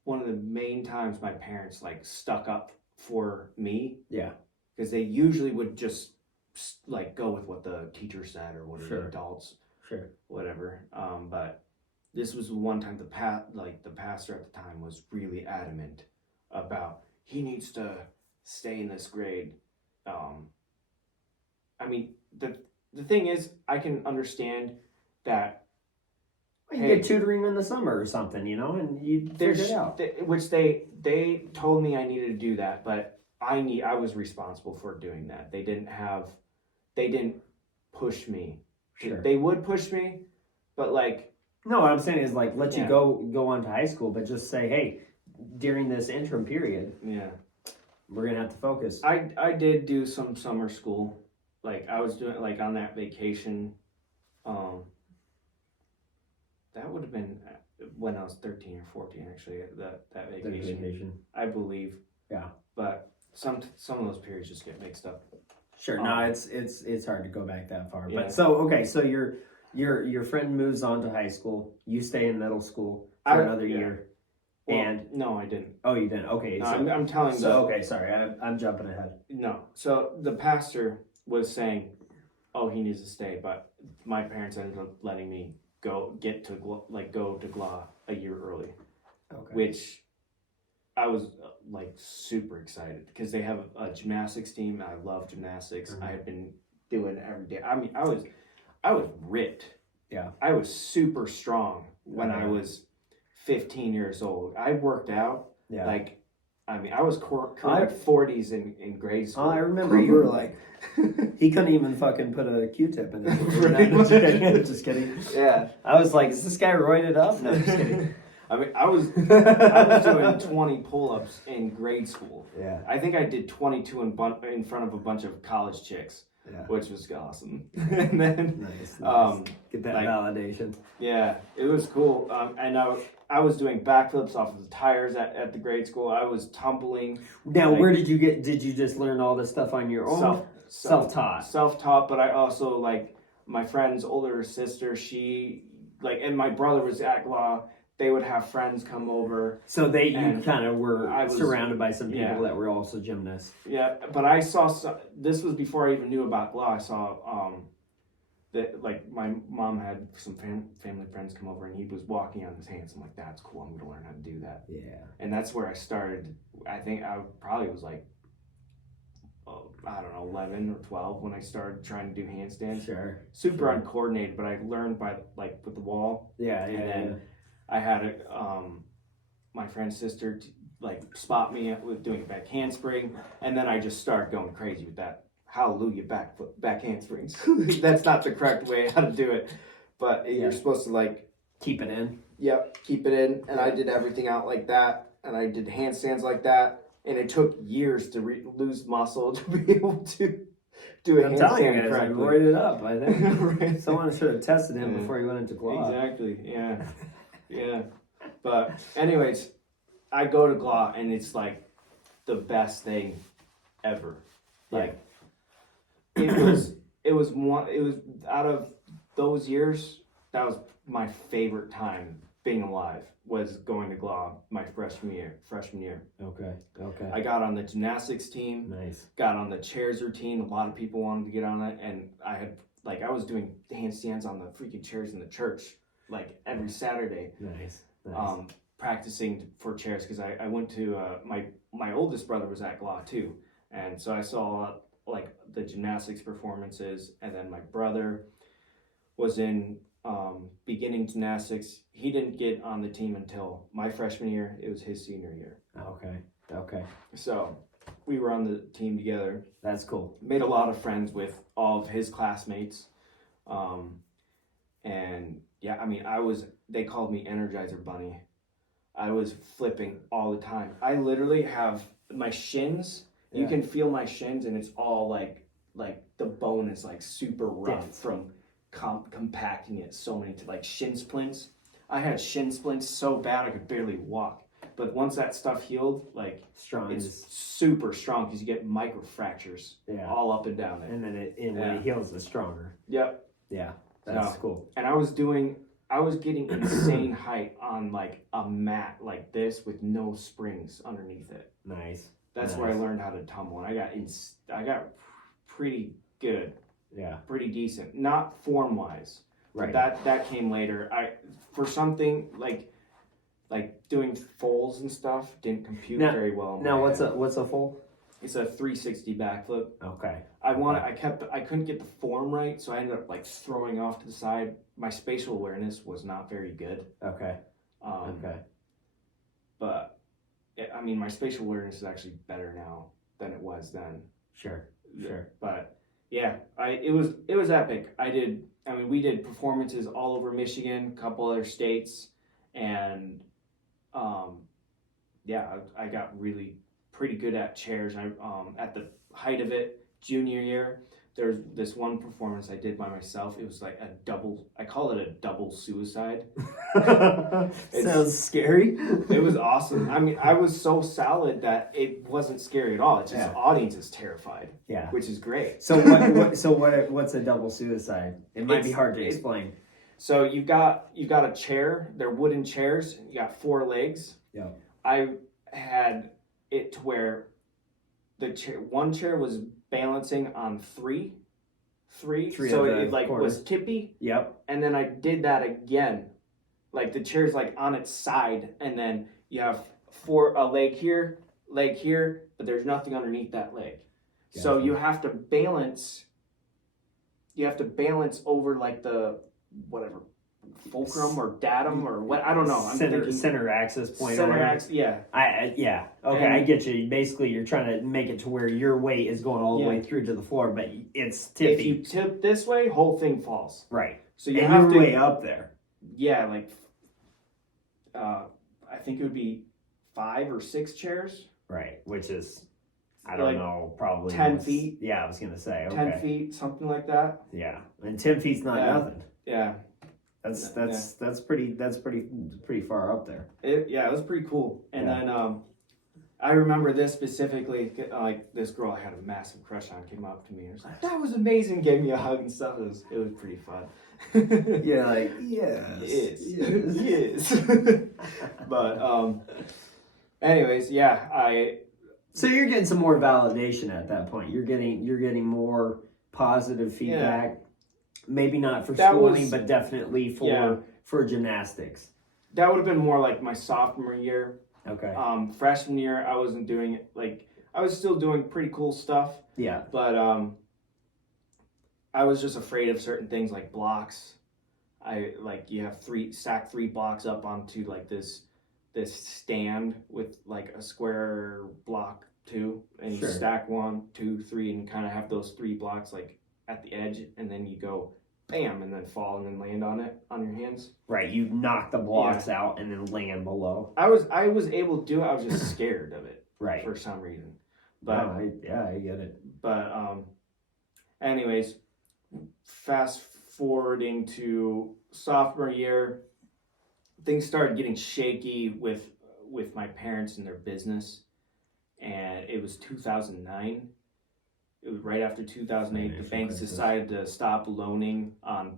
one of the main times my parents like stuck up for me. Yeah. Because they usually would just like go with what the teacher said or what the adults, whatever. But this was one time the pastor at the time was really adamant about he needs to stay in this grade. I mean the thing is, I can understand that. Well, you get tutoring in the summer or something, and you figure it out. Which they told me I needed to do that, but I was responsible for doing that. They didn't push me. Sure. They would push me, but like. No, what I'm saying is like let you go on to high school, but just say, hey, during this interim period, we're gonna have to focus. I did do some summer school. Like I was doing like on that vacation. That would have been when I was 13 or 14 actually. That vacation. I believe. Yeah. But some of those periods just get mixed up. Sure. No, it's hard to go back that far. Yeah. But so okay, so your friend moves on to high school. You stay in middle school for another year. Well, and no, I didn't. Oh, you didn't. Okay. No, So I'm telling you. Okay, sorry. I'm jumping ahead. No. So the pastor was saying, "Oh, he needs to stay," but my parents ended up letting me go to GLA a year early. Okay. Which I was like super excited because they have a gymnastics team. I love gymnastics. Mm-hmm. I had been doing it every day. I mean, I was ripped. Yeah. I was super strong when I was 15 years old. I worked out. Yeah. Like, I mean, I was curling 40s in grade school. I remember you were like, he couldn't even fucking put a Q-tip in it. Just kidding. Yeah. I was like, is this guy roided up? No, just kidding. I mean, I was doing 20 pull-ups in grade school. Yeah. I think I did 22 in front of a bunch of college chicks. Yeah. Which was awesome. And then, nice. Get that validation. Yeah, it was cool. And I was doing backflips off of the tires at the grade school. I was tumbling. Now, where did you just learn all this stuff on your own? Self-taught. Self-taught, but I also, like, my friend's older sister, she, like, and my brother was at GLA. They would have friends come over. So you kind of were surrounded by some people that were also gymnasts. Yeah, but I saw this was before I even knew about GLA. I saw that like my mom had some family friends come over and he was walking on his hands. I'm like, that's cool. I'm gonna learn how to do that. Yeah. And that's where I started. I think I probably was like, I don't know, 11 or 12 when I started trying to do handstands. Sure. Super uncoordinated, but I learned by like with the wall. Yeah. And then I had my friend's sister spot me with doing a back handspring, and then I just started going crazy with that. Hallelujah, back handsprings. That's not the correct way how to do it, but you're supposed to keep it in. Yep, keep it in, and I did everything out like that, and I did handstands like that, and it took years to lose muscle to be able to do a handstand correctly. I roided it up. I think right. Someone should have tested him before he went into GLA. Exactly. Yeah. Yeah, but anyways, I go to GLA and it's like the best thing ever. Like it was out of those years, that was my favorite time being alive, was going to GLA my freshman year. Okay. I got on the gymnastics team. Nice. Got on the chairs routine. A lot of people wanted to get on it, and I was doing handstands on the freaking chairs in the church. Like every Saturday, nice. Practicing for chairs because I went to my oldest brother was at GLA too, and so I saw like the gymnastics performances, and then my brother was in beginning gymnastics. He didn't get on the team until my freshman year. It was his senior year. Okay. So we were on the team together. That's cool. Made a lot of friends with all of his classmates, and yeah, I mean, they called me Energizer Bunny. I was flipping all the time. I literally have my shins. You can feel my shins, and it's all like the bone is like super rough from compacting it so many shin splints. I had shin splints so bad I could barely walk. But once that stuff healed, it's super strong because you get micro fractures all up and down there. And then when it heals, it's stronger. Yep. Yeah. That's cool. And I was getting insane height on a mat like this with no springs underneath it. Nice. That's where I learned how to tumble, and I got pretty good. Yeah. Pretty decent. Not form wise. Right. That came later. For something like doing fulls and stuff didn't compute very well. Now what's a full? It's a 360 backflip. Okay. I couldn't get the form right, so I ended up throwing off to the side. My spatial awareness was not very good. Okay. But I mean, my spatial awareness is actually better now than it was then. Sure. But yeah, it was epic. We did performances all over Michigan, a couple other states, and I got really pretty good at chairs. I at the height of it, junior year, there's this one performance I did by myself. It was like a double. I call it a double suicide. Sounds scary. It was awesome. I mean, I was so solid that it wasn't scary at all. It's just the audience is terrified. Yeah, which is great. So what's a double suicide? It might be hard to explain. So you got a chair. They're wooden chairs. You got 4 legs. Yeah. I had it to where one chair was balancing on three, so it like corners. was tippy. Yep. And then I did that again, like the chair's like on its side, and then you have a leg here, but there's nothing underneath that leg. Gotcha. So you have to balance. You have to balance over like the whatever fulcrum or datum or what, I don't know. I'm thinking center axis point. Center axis, yeah. Yeah. Okay, and I get you. Basically, you're trying to make it to where your weight is going all the way through to the floor, but it's tippy. If you tip this way, whole thing falls. Right. So you and have you're way up there. Yeah, like I think it would be 5 or 6 chairs. Right, which is I don't know, probably 10 feet. Yeah, I was gonna say 10 feet, something like that. Yeah, and 10 feet's not nothing. Yeah. That's pretty far up there. It was pretty cool. And then I remember this specifically, like this girl I had a massive crush on came up to me and was like, "That was amazing," gave me a hug and stuff. It was pretty fun. Yeah, like yes. But anyways, so you're getting some more validation at that point. You're getting more positive feedback. Yeah. Maybe not for schooling, but definitely for gymnastics. That would have been more like my sophomore year. Okay. Freshman year, I wasn't doing it. Like, I was still doing pretty cool stuff. Yeah. But I was just afraid of certain things like blocks. You have stack 3 blocks up onto like this stand with like a square block 2, and you stack 1, 2, 3, and kind of have those 3 blocks like at the edge, and then you go bam, and then fall and then land on it on your hands. Right, you knock the blocks out and then land below. I was able to do it. I was just scared of it, right, for some reason. But I get it. But anyways, fast forwarding to sophomore year, things started getting shaky with my parents and their business, and it was 2009. It was right after 2008. The banks decided to stop loaning on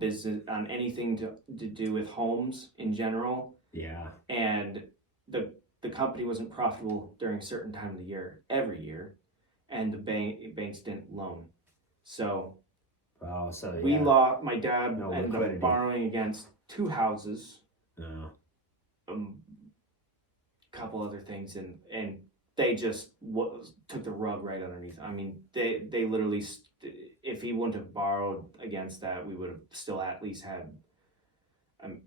anything to do with homes in general. Yeah. And the company wasn't profitable during a certain time of the year, every year, and the banks didn't loan. So we lost. My dad ended up borrowing against 2 houses, a couple other things, and they just took the rug right underneath. I mean, they literally, if he wouldn't have borrowed against that, we would have still at least had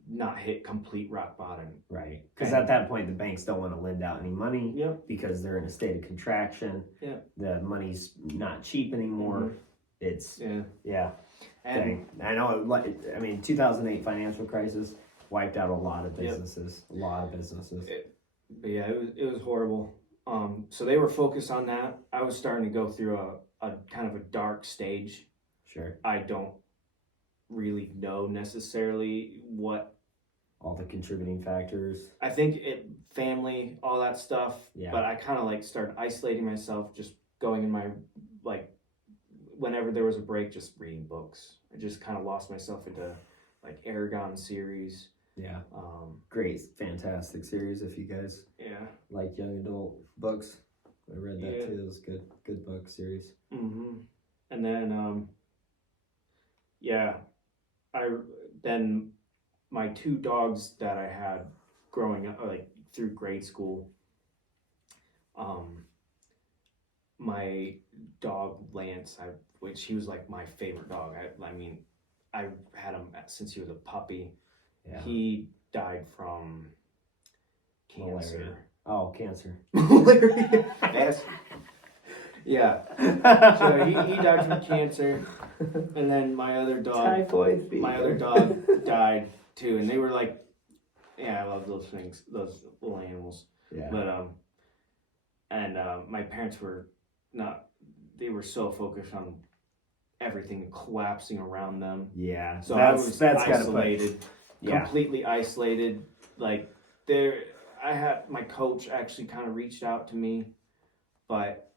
not hit complete rock bottom. Right. Because at that point, the banks don't want to lend out any money. Yep. Because they're in a state of contraction. Yeah. The money's not cheap anymore. Mm-hmm. It's And I know. 2008 financial crisis wiped out a lot of businesses. Yep. A lot of businesses. It was horrible. So they were focused on that. I was starting to go through a kind of a dark stage. Sure. I don't really know necessarily what all the contributing factors. I think family, all that stuff. Yeah. But I kind of started isolating myself, just going in my whenever there was a break, just reading books. I just kind of lost myself into Aragon series. Yeah. Great, fantastic series if you guys like young adult books. I read that too. It was good book series. Mm-hmm. And then then my 2 dogs that I had growing up, through grade school, my dog Lance, which he was my favorite dog. I had him since he was a puppy. Yeah. He died from cancer. Malaria. Oh, cancer. Malaria. Yes. Yeah. So he died from cancer, and then my other dog, typhoid fever. My other dog died too, and they were I love those things, those little animals. Yeah. But and my parents were not. They were so focused on everything collapsing around them. Yeah. So that's gotta isolated, yeah. completely isolated. Like I had my coach actually kind of reached out to me, but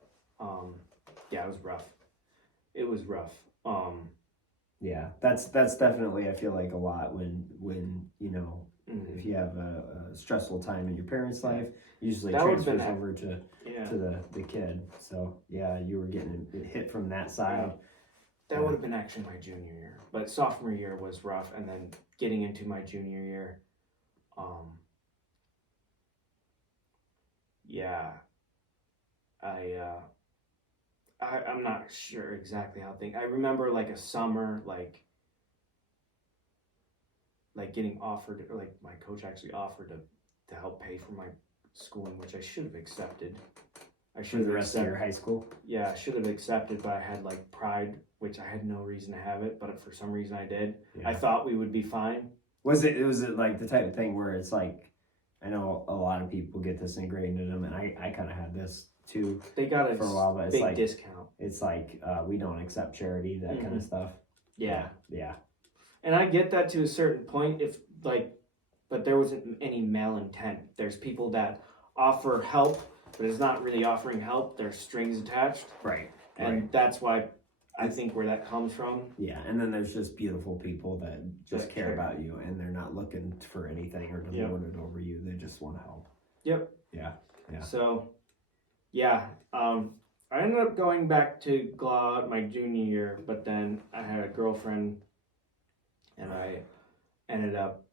yeah, it was rough. It was rough. Yeah, that's definitely, I feel like, a lot when if you have a stressful time in your parents' life, usually That would've transfers been over to Yeah, the kid. So yeah, you were getting hit from that side. that would have been actually my junior year, but sophomore year was rough, and then getting into my junior year, yeah, I I'm not sure exactly how things. I remember like a summer, like getting offered, or like my coach actually offered to help pay for my schooling, which I should have accepted. I For should the have rest of your high school. Yeah, I should have accepted, but I had like pride, which I had no reason to have it, but for some reason I did. Yeah. I thought we would be fine. Was it like the type of thing where it's like, I know a lot of people get this ingrained in them, and I kind of had this too. They got for a while, but it's big like discount. It's like we don't accept charity, that kind of stuff. Yeah. Yeah. And I get that to a certain point, if like, but there wasn't any malintent. There's people that offer help, but it's not really offering help. There's strings attached, Right. and that's why I think where that comes from. Yeah, and then there's just beautiful people that just That care care. about you, and they're not looking for anything or to Yep. lord it over you. They just want to help. Yep. Yeah. Yeah. So, yeah, I ended up going back to GLA my junior year, but then I had a girlfriend, and I ended up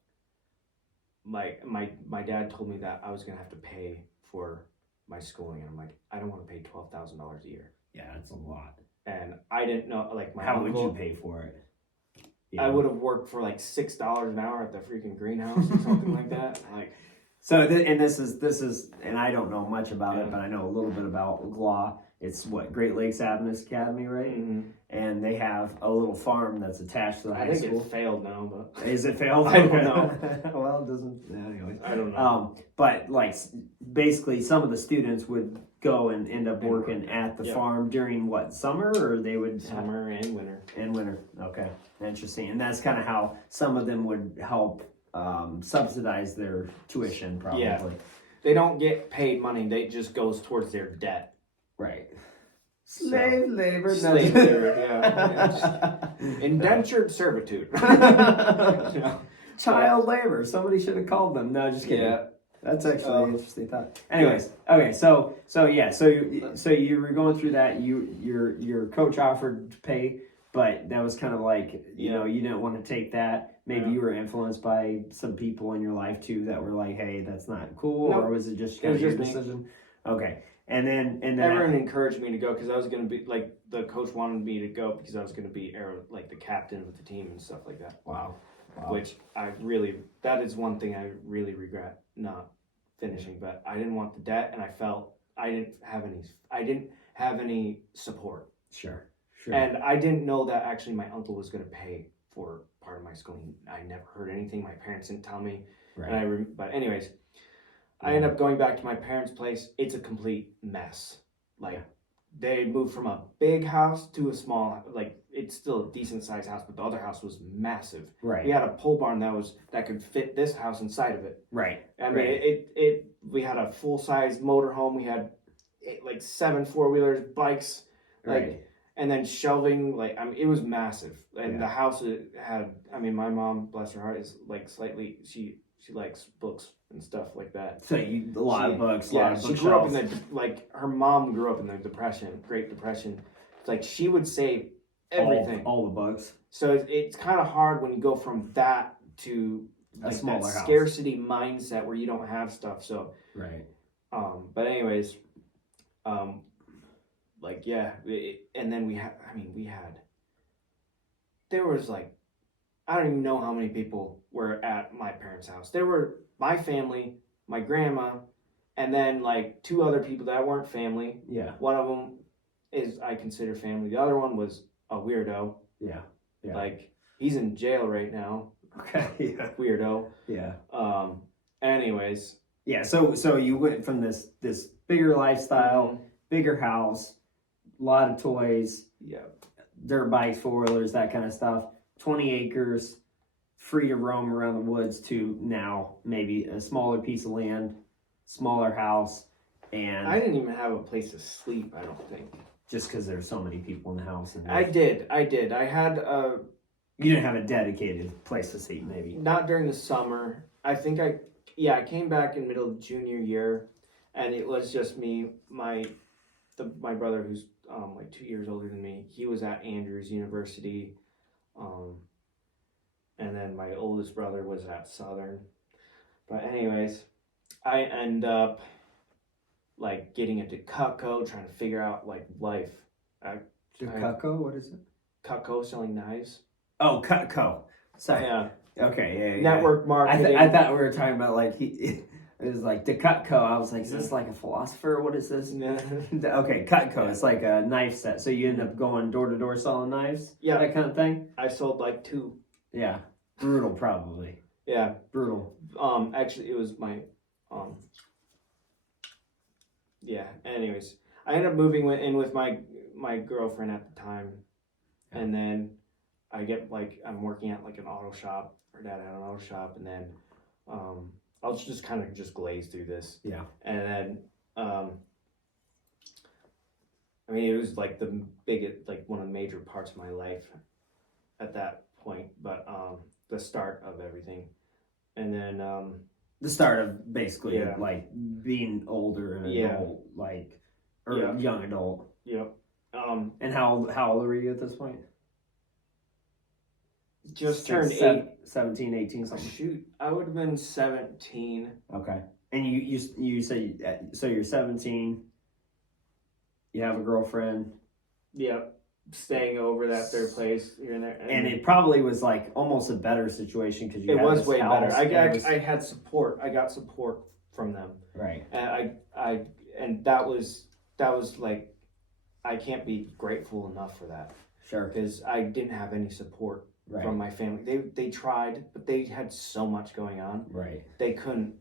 my dad told me that I was gonna have to pay for my schooling, and I'm like, I don't want to pay $12,000 a year. Yeah, it's a lot. And I didn't know, like, my How uncle, would you pay for it? I would have worked for like $6 an hour at the freaking greenhouse or something like that. Like, so this is, and I don't know much about Yeah. it, but I know a little bit about GLA. It's what, Great Lakes Adventist Academy, right? And they have a little farm that's attached to the I high think school. it failed now, but Is it failed? I don't know. Well, it doesn't. Anyways, I don't know. But like, basically, some of the students would go and end up working at the Yep. farm during what, summer, or they would Summer and winter. and winter. Okay, interesting. And that's kind of how some of them would help subsidize their tuition, probably. Yeah. They don't get paid money. They just goes towards their debt. Right. So- Slave labor. Slave labor, yeah. Indentured servitude. Child labor. Somebody should have called them. No, just kidding. Yeah. That's actually an interesting thought. Anyways, okay, so you were going through that. Your coach offered to pay, but that was kind of like, you didn't want to take that. Maybe you were influenced by some people in your life too that were like, hey, that's not cool, Nope. or was it just kind of your me. decision? Okay, and then Everyone encouraged me to go because I was going to be like, the coach wanted me to go because I was going to be like the captain of the team and stuff like that. Wow. Which that is one thing I really regret not finishing. But I didn't want the debt, and I felt I didn't have any support. Sure. And I didn't know that actually my uncle was going to pay for part of my schooling. I never heard anything. My parents didn't tell me. Right. But anyways, I ended up going back to my parents' place. It's a complete mess. Like, they moved from a big house to a small, like, it's still a decent sized house, but the other house was massive. Right. We had a pole barn that could fit this house inside of it. Right. I mean, we had a full size motorhome. We had like 7 4-wheelers, bikes, Right. and then shelving. Like, I mean, it was massive. And the house had, I mean, my mom, bless her heart, is like slightly, she likes books and stuff like that. So a lot of books. Yeah, a lot of she bookshelves. grew up in her mom grew up in the Great Depression. It's like she would save everything. All the books. So it's kind of hard when you go from that to A like smaller that house. scarcity mindset where you don't have stuff. So, Right. but anyways, like, yeah, and then there was like, I don't even know how many people were at my parents' house. There were my family, my grandma, and then like 2 other people that weren't family. Yeah. One of them is I consider family. The other one was a weirdo. Yeah. Yeah. Like, he's in jail right now. Okay. Yeah. Weirdo. Yeah. Anyways, Yeah, so you went from this bigger lifestyle, bigger house, a lot of toys, Yeah. dirt bikes, 4-wheelers, that kind of stuff. 20 acres, free to roam around the woods, to now maybe a smaller piece of land, smaller house, and I didn't even have a place to sleep, I don't think. just because there's so many people in the house. And I did. I had you didn't have a dedicated place to sleep, maybe. not during the summer. I think I came back in middle of junior year, and it was just me, my brother who's like 2 years older than me. He was at Andrews University, and then my oldest brother was at Southern. But anyways, I end up like getting into Cutco, trying to figure out like life. Cutco? What is it? Cutco, selling knives. Oh, Cutco. Sorry. Yeah. Okay, yeah. Network marketing. I thought we were talking about like it was like the Cutco. I was like, is this like a philosopher? What is this? Okay, Cutco. It's like a knife set. So you end up going door to door selling knives? Yeah. That kind of thing? I sold like 2. Yeah. Brutal, probably. Yeah. Brutal. Actually, it was my, yeah. Anyways, I ended up moving in with my girlfriend at the time, and then I get like I'm working at like an auto shop. Her dad had an auto shop, and then I'll just kind of just glaze through this. Yeah. And then I mean, it was like the biggest, like one of the major parts of my life at that point, but the start of everything. And then the start of basically Yeah. like being older and Yeah. adult, like or Yeah. young adult. Yep. And how old were you at this point? Just turned 8. 17, 18, something. Shoot, I would have been 17. Okay. And you say so you're 17. You have a girlfriend. Yep. Staying over at their place here and there. And it probably was like almost a better situation because you It had was this way house, better. and it was- I had support. I got support from them. right. And that was like, I can't be grateful enough for that, Sure. because I didn't have any support Right. from my family. They tried, but they had so much going on. Right. They couldn't.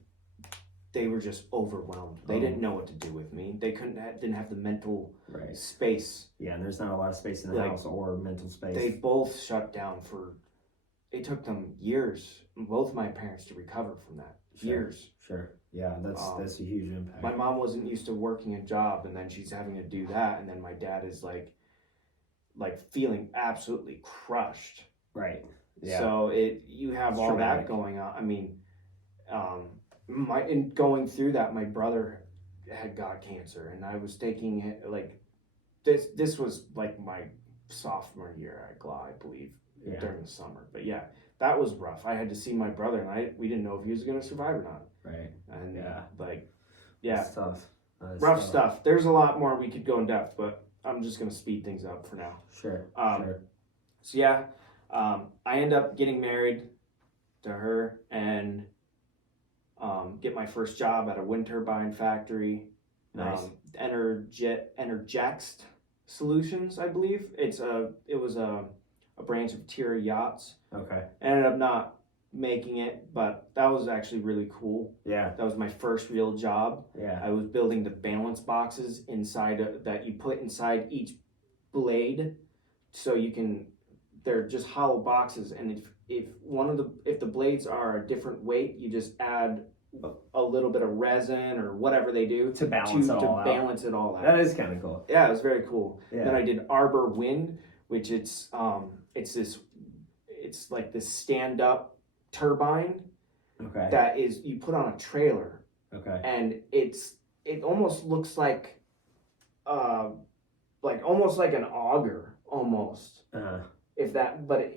They were just overwhelmed. They didn't know what to do with me. They didn't have the mental Right. space. Yeah, and there's not a lot of space in the Like, house or mental space. They both shut down for. It took them years, both my parents, to recover from that. Sure. Years. Sure. Yeah, that's a huge impact. My mom wasn't used to working a job, and then she's having to do that, and then my dad is like feeling absolutely crushed. Right. Yeah. So you have It's all traumatic. that going on. I mean, in going through that, my brother had got cancer, and I was taking it like this was like my sophomore year at GLA, I believe, Yeah. during the summer. But yeah, that was rough. I had to see my brother, and we didn't know if he was going to survive or not. Right. And Yeah. Yeah, It's tough. That's rough tough. stuff. There's a lot more we could go in depth, but I'm just going to speed things up for now. Sure. Sure. So yeah, I end up getting married to her and get my first job at a wind turbine factory. Nice. Energixt Solutions, I believe. It was a branch of Tira Yachts. Okay. I ended up not making it, but that was actually really cool. Yeah. That was my first real job. Yeah. I was building the balance boxes that you put inside each blade, so they're just hollow boxes, and if the blades are a different weight, you just add a little bit of resin or whatever they do To balance it all out. That is kind of cool. Yeah, it was very cool. Yeah. Then I did Arbor Wind, which it's like this stand up turbine Okay. that is you put on a trailer, Okay. and it almost looks like almost like an auger almost, if that, but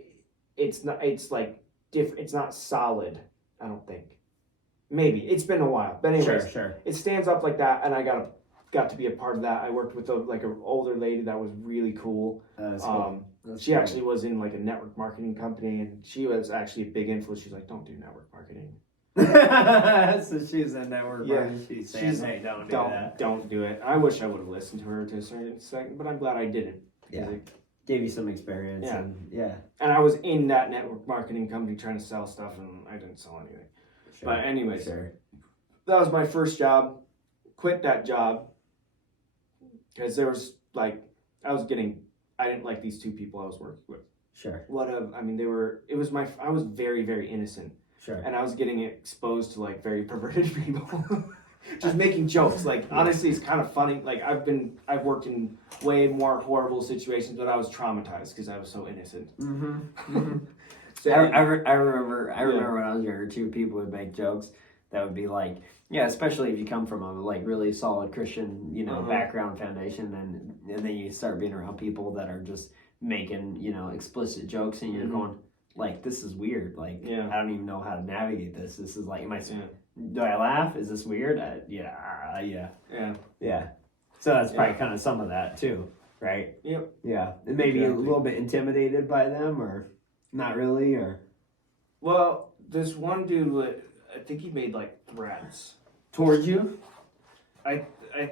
it's not. It's like different. It's not solid. I don't think. Maybe it's been a while, but anyways, Sure. it stands up like that, and I got to be a part of that. I worked with an older lady that was really cool. That's cool. That's She cool. actually was in like a network marketing company, and she was actually a big influence. She's like, "Don't do network marketing." So she's in network marketing. She's saying, "Hey, don't do that. Don't do it." I wish I would have listened to her to a certain extent, but I'm glad I didn't. Yeah. Gave you some experience. Yeah. And And I was in that network marketing company trying to sell stuff, and I didn't sell anything. Sure. But anyways, Sure. that was my first job. Quit that job because there was like I didn't like these two people I was working with. Sure. I was very, very innocent. Sure. And I was getting exposed to like very perverted people. Just making jokes. Like honestly it's kind of funny. Like I've worked in way more horrible situations, but I was traumatized because I was so innocent. So, I remember when I was younger too, people would make jokes that would be like, yeah, especially if you come from a like really solid Christian, background foundation, and then you start being around people that are just making, explicit jokes, and you're going like, this is weird. Like, I don't even know how to navigate this. This is like, do I laugh? Is this weird? Yeah. So that's probably kind of some of that too, right? Yep. Yeah, and maybe a little bit intimidated by them, or not really, or. Well, this one dude, I think he made like threats Towards you? I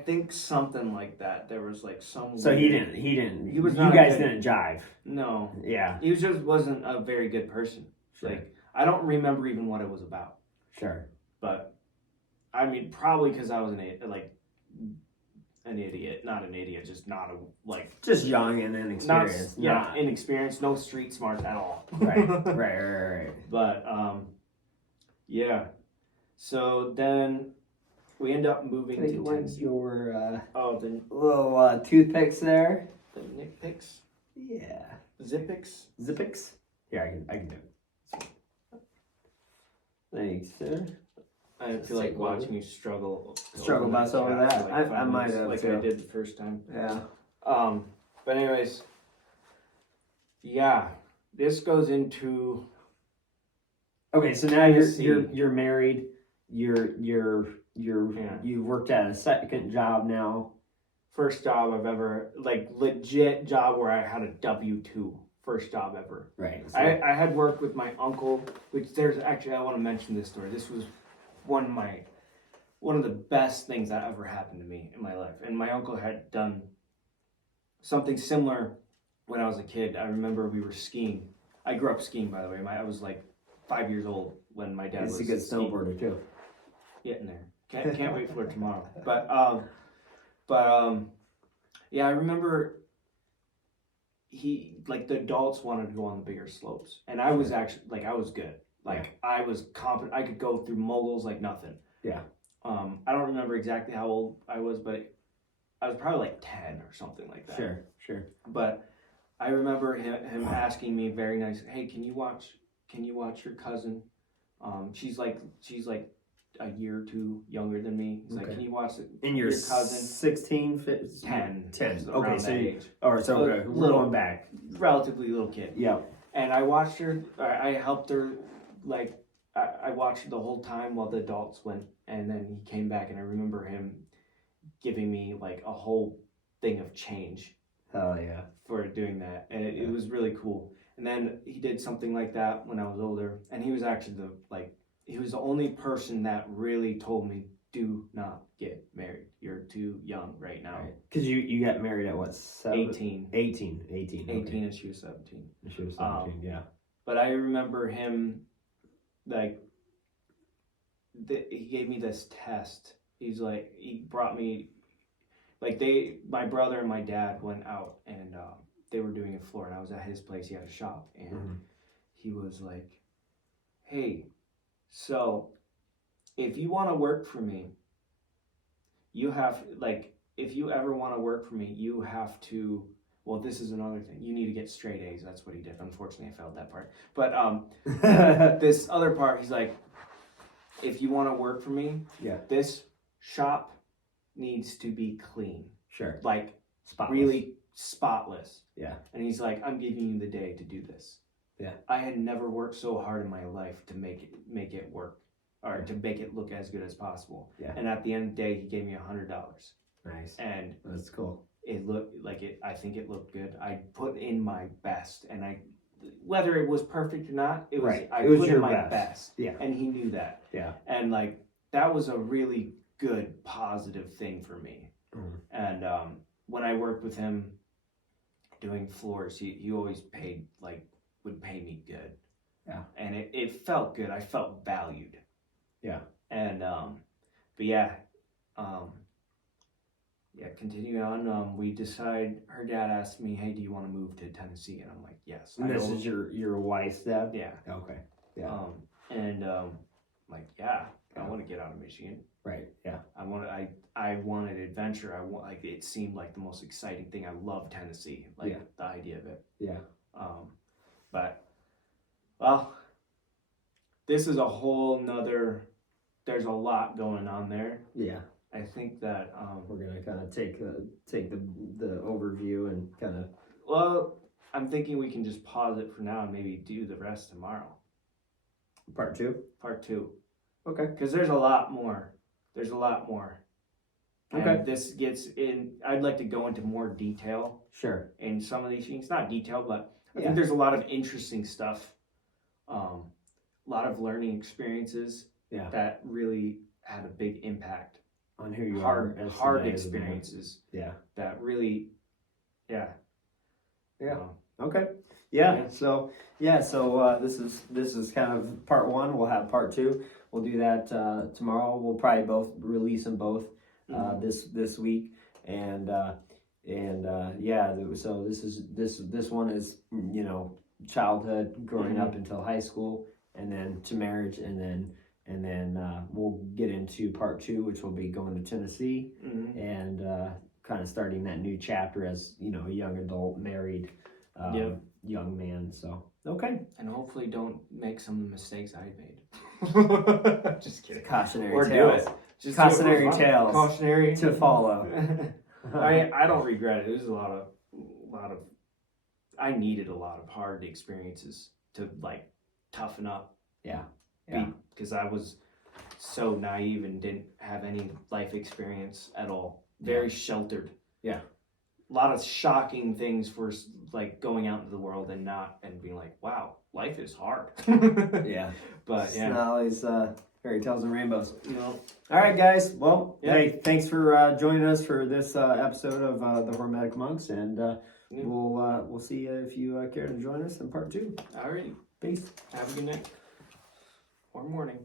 think something like that. There was like some. So he didn't. He was. You guys didn't jive. No. Yeah. He just wasn't a very good person. Sure. Like I don't remember even what it was about. Sure. But I mean, probably because I was an idiot, not an idiot, just not just young and inexperienced. Inexperienced, no street smart at all. Right. But yeah. So then we end up moving to Tennessee. Your the little toothpicks there. The Nick picks. Yeah. Zippix. Yeah, I can do it. Thanks, sir. I feel like watching you struggle bus over that. I might have like too. I did the first time. Yeah. But anyways, yeah, this goes into. Okay, so now you're married. You've worked at a second job now. First job I've ever, like legit job where I had a W-2. First job ever. Right. So. I had worked with my uncle, which there's actually, I want to mention this story. This was one of the best things that ever happened to me in my life. And my uncle had done something similar when I was a kid. I remember we were skiing. I grew up skiing, by the way. I was like 5 years old when my dad was a good skiing. snowboarder too. Getting there. Can't wait for tomorrow. But yeah, I remember the adults wanted to go on the bigger slopes, and I was actually I was good. I was confident. I could go through moguls like nothing. Yeah. I don't remember exactly how old I was, but I was probably like 10 or something like that. Sure. But I remember him asking me very nice, "Hey, can you watch your cousin? She's like a year or two younger than me." He's like, "Can you watch it?" And your cousin 16, 10. Okay, so age. we're going back. Relatively little kid. Yeah. And I watched her. I helped her. I watched her the whole time while the adults went, and then he came back, and I remember him giving me like a whole thing of change. Hell yeah. For doing that, and it was really cool. And then he did something like that when I was older, and he was actually he was the only person that really told me, do not get married. You're too young right now. Because you got married at what? 18. 18, and she was 17. She was 17, yeah. But I remember him, he gave me this test. He's like, he brought me, my brother and my dad went out and they were doing a floor, and I was at his place. He had a shop, and he was like, "Hey, so if you want to work for me, you have if you ever want to work for me, you have to." Well, this is another thing. You need to get straight A's. That's what he did. Unfortunately, I failed that part. But this other part, he's like, if you want to work for me, this shop needs to be clean. Sure. Spotless. Really spotless. Yeah. And he's like, I'm giving you the day to do this. Yeah. I had never worked so hard in my life to make it work, or to make it look as good as possible. Yeah. And at the end of the day, he gave me $100. Nice. And that's cool. It looked like it. I think it looked good. I put in my best, and whether it was perfect or not, it was. Right. I put in my best. Yeah. And he knew that. Yeah. And that was a really good, positive thing for me. And when I worked with him doing floors, he always would pay me good. Yeah. And it felt good. I felt valued. Yeah. And but yeah, continue on. We decide. Her dad asked me, "Hey, do you want to move to Tennessee?" And I'm like, "Yes." And this is your wife's dad? Yeah. Okay. Yeah. Like, yeah, I want to get out of Michigan. Right. Yeah. I wanted adventure. Like, it seemed like the most exciting thing. I love Tennessee, like the idea of it. Yeah. But well, this is a whole nother. There's a lot going on there. Yeah. I think that we're gonna kind of take the overview and kind of. Well, I'm thinking we can just pause it for now and maybe do the rest tomorrow. Part two. Okay. Because there's a lot more. Okay. And this gets in. I'd like to go into more detail. Sure. In some of these things, not detail, but I Yeah. think there's a lot of interesting stuff. A lot of learning experiences. Yeah. That really had a big impact on who you are. Hard today, experiences. Yeah. That really. Yeah. Okay. Yeah. So this is kind of part one. We'll have part two. We'll do that tomorrow. We'll probably both release them both this week, and yeah. So this one is childhood, growing up until high school, and then to marriage, and then we'll get into part two, which will be going to Tennessee and kind of starting that new chapter as a young adult, married. Young man. So okay, and hopefully don't make some of the mistakes I made. Just kidding. Cautionary tales. Do it. Just cautionary tales. Cautionary to follow. I don't regret it. It was a lot of. I needed a lot of hard experiences to like toughen up. Yeah. Because I was so naive and didn't have any life experience at all. Very sheltered. Yeah. A lot of shocking things for like going out into the world and being like, wow, life is hard. Yeah. But it's not always fairy tales and rainbows. No. All right, guys. Well, hey, thanks for joining us for this episode of the Hormetic Monks, and we'll see you if you care to join us in part two. All right. Peace. Have a good night or morning.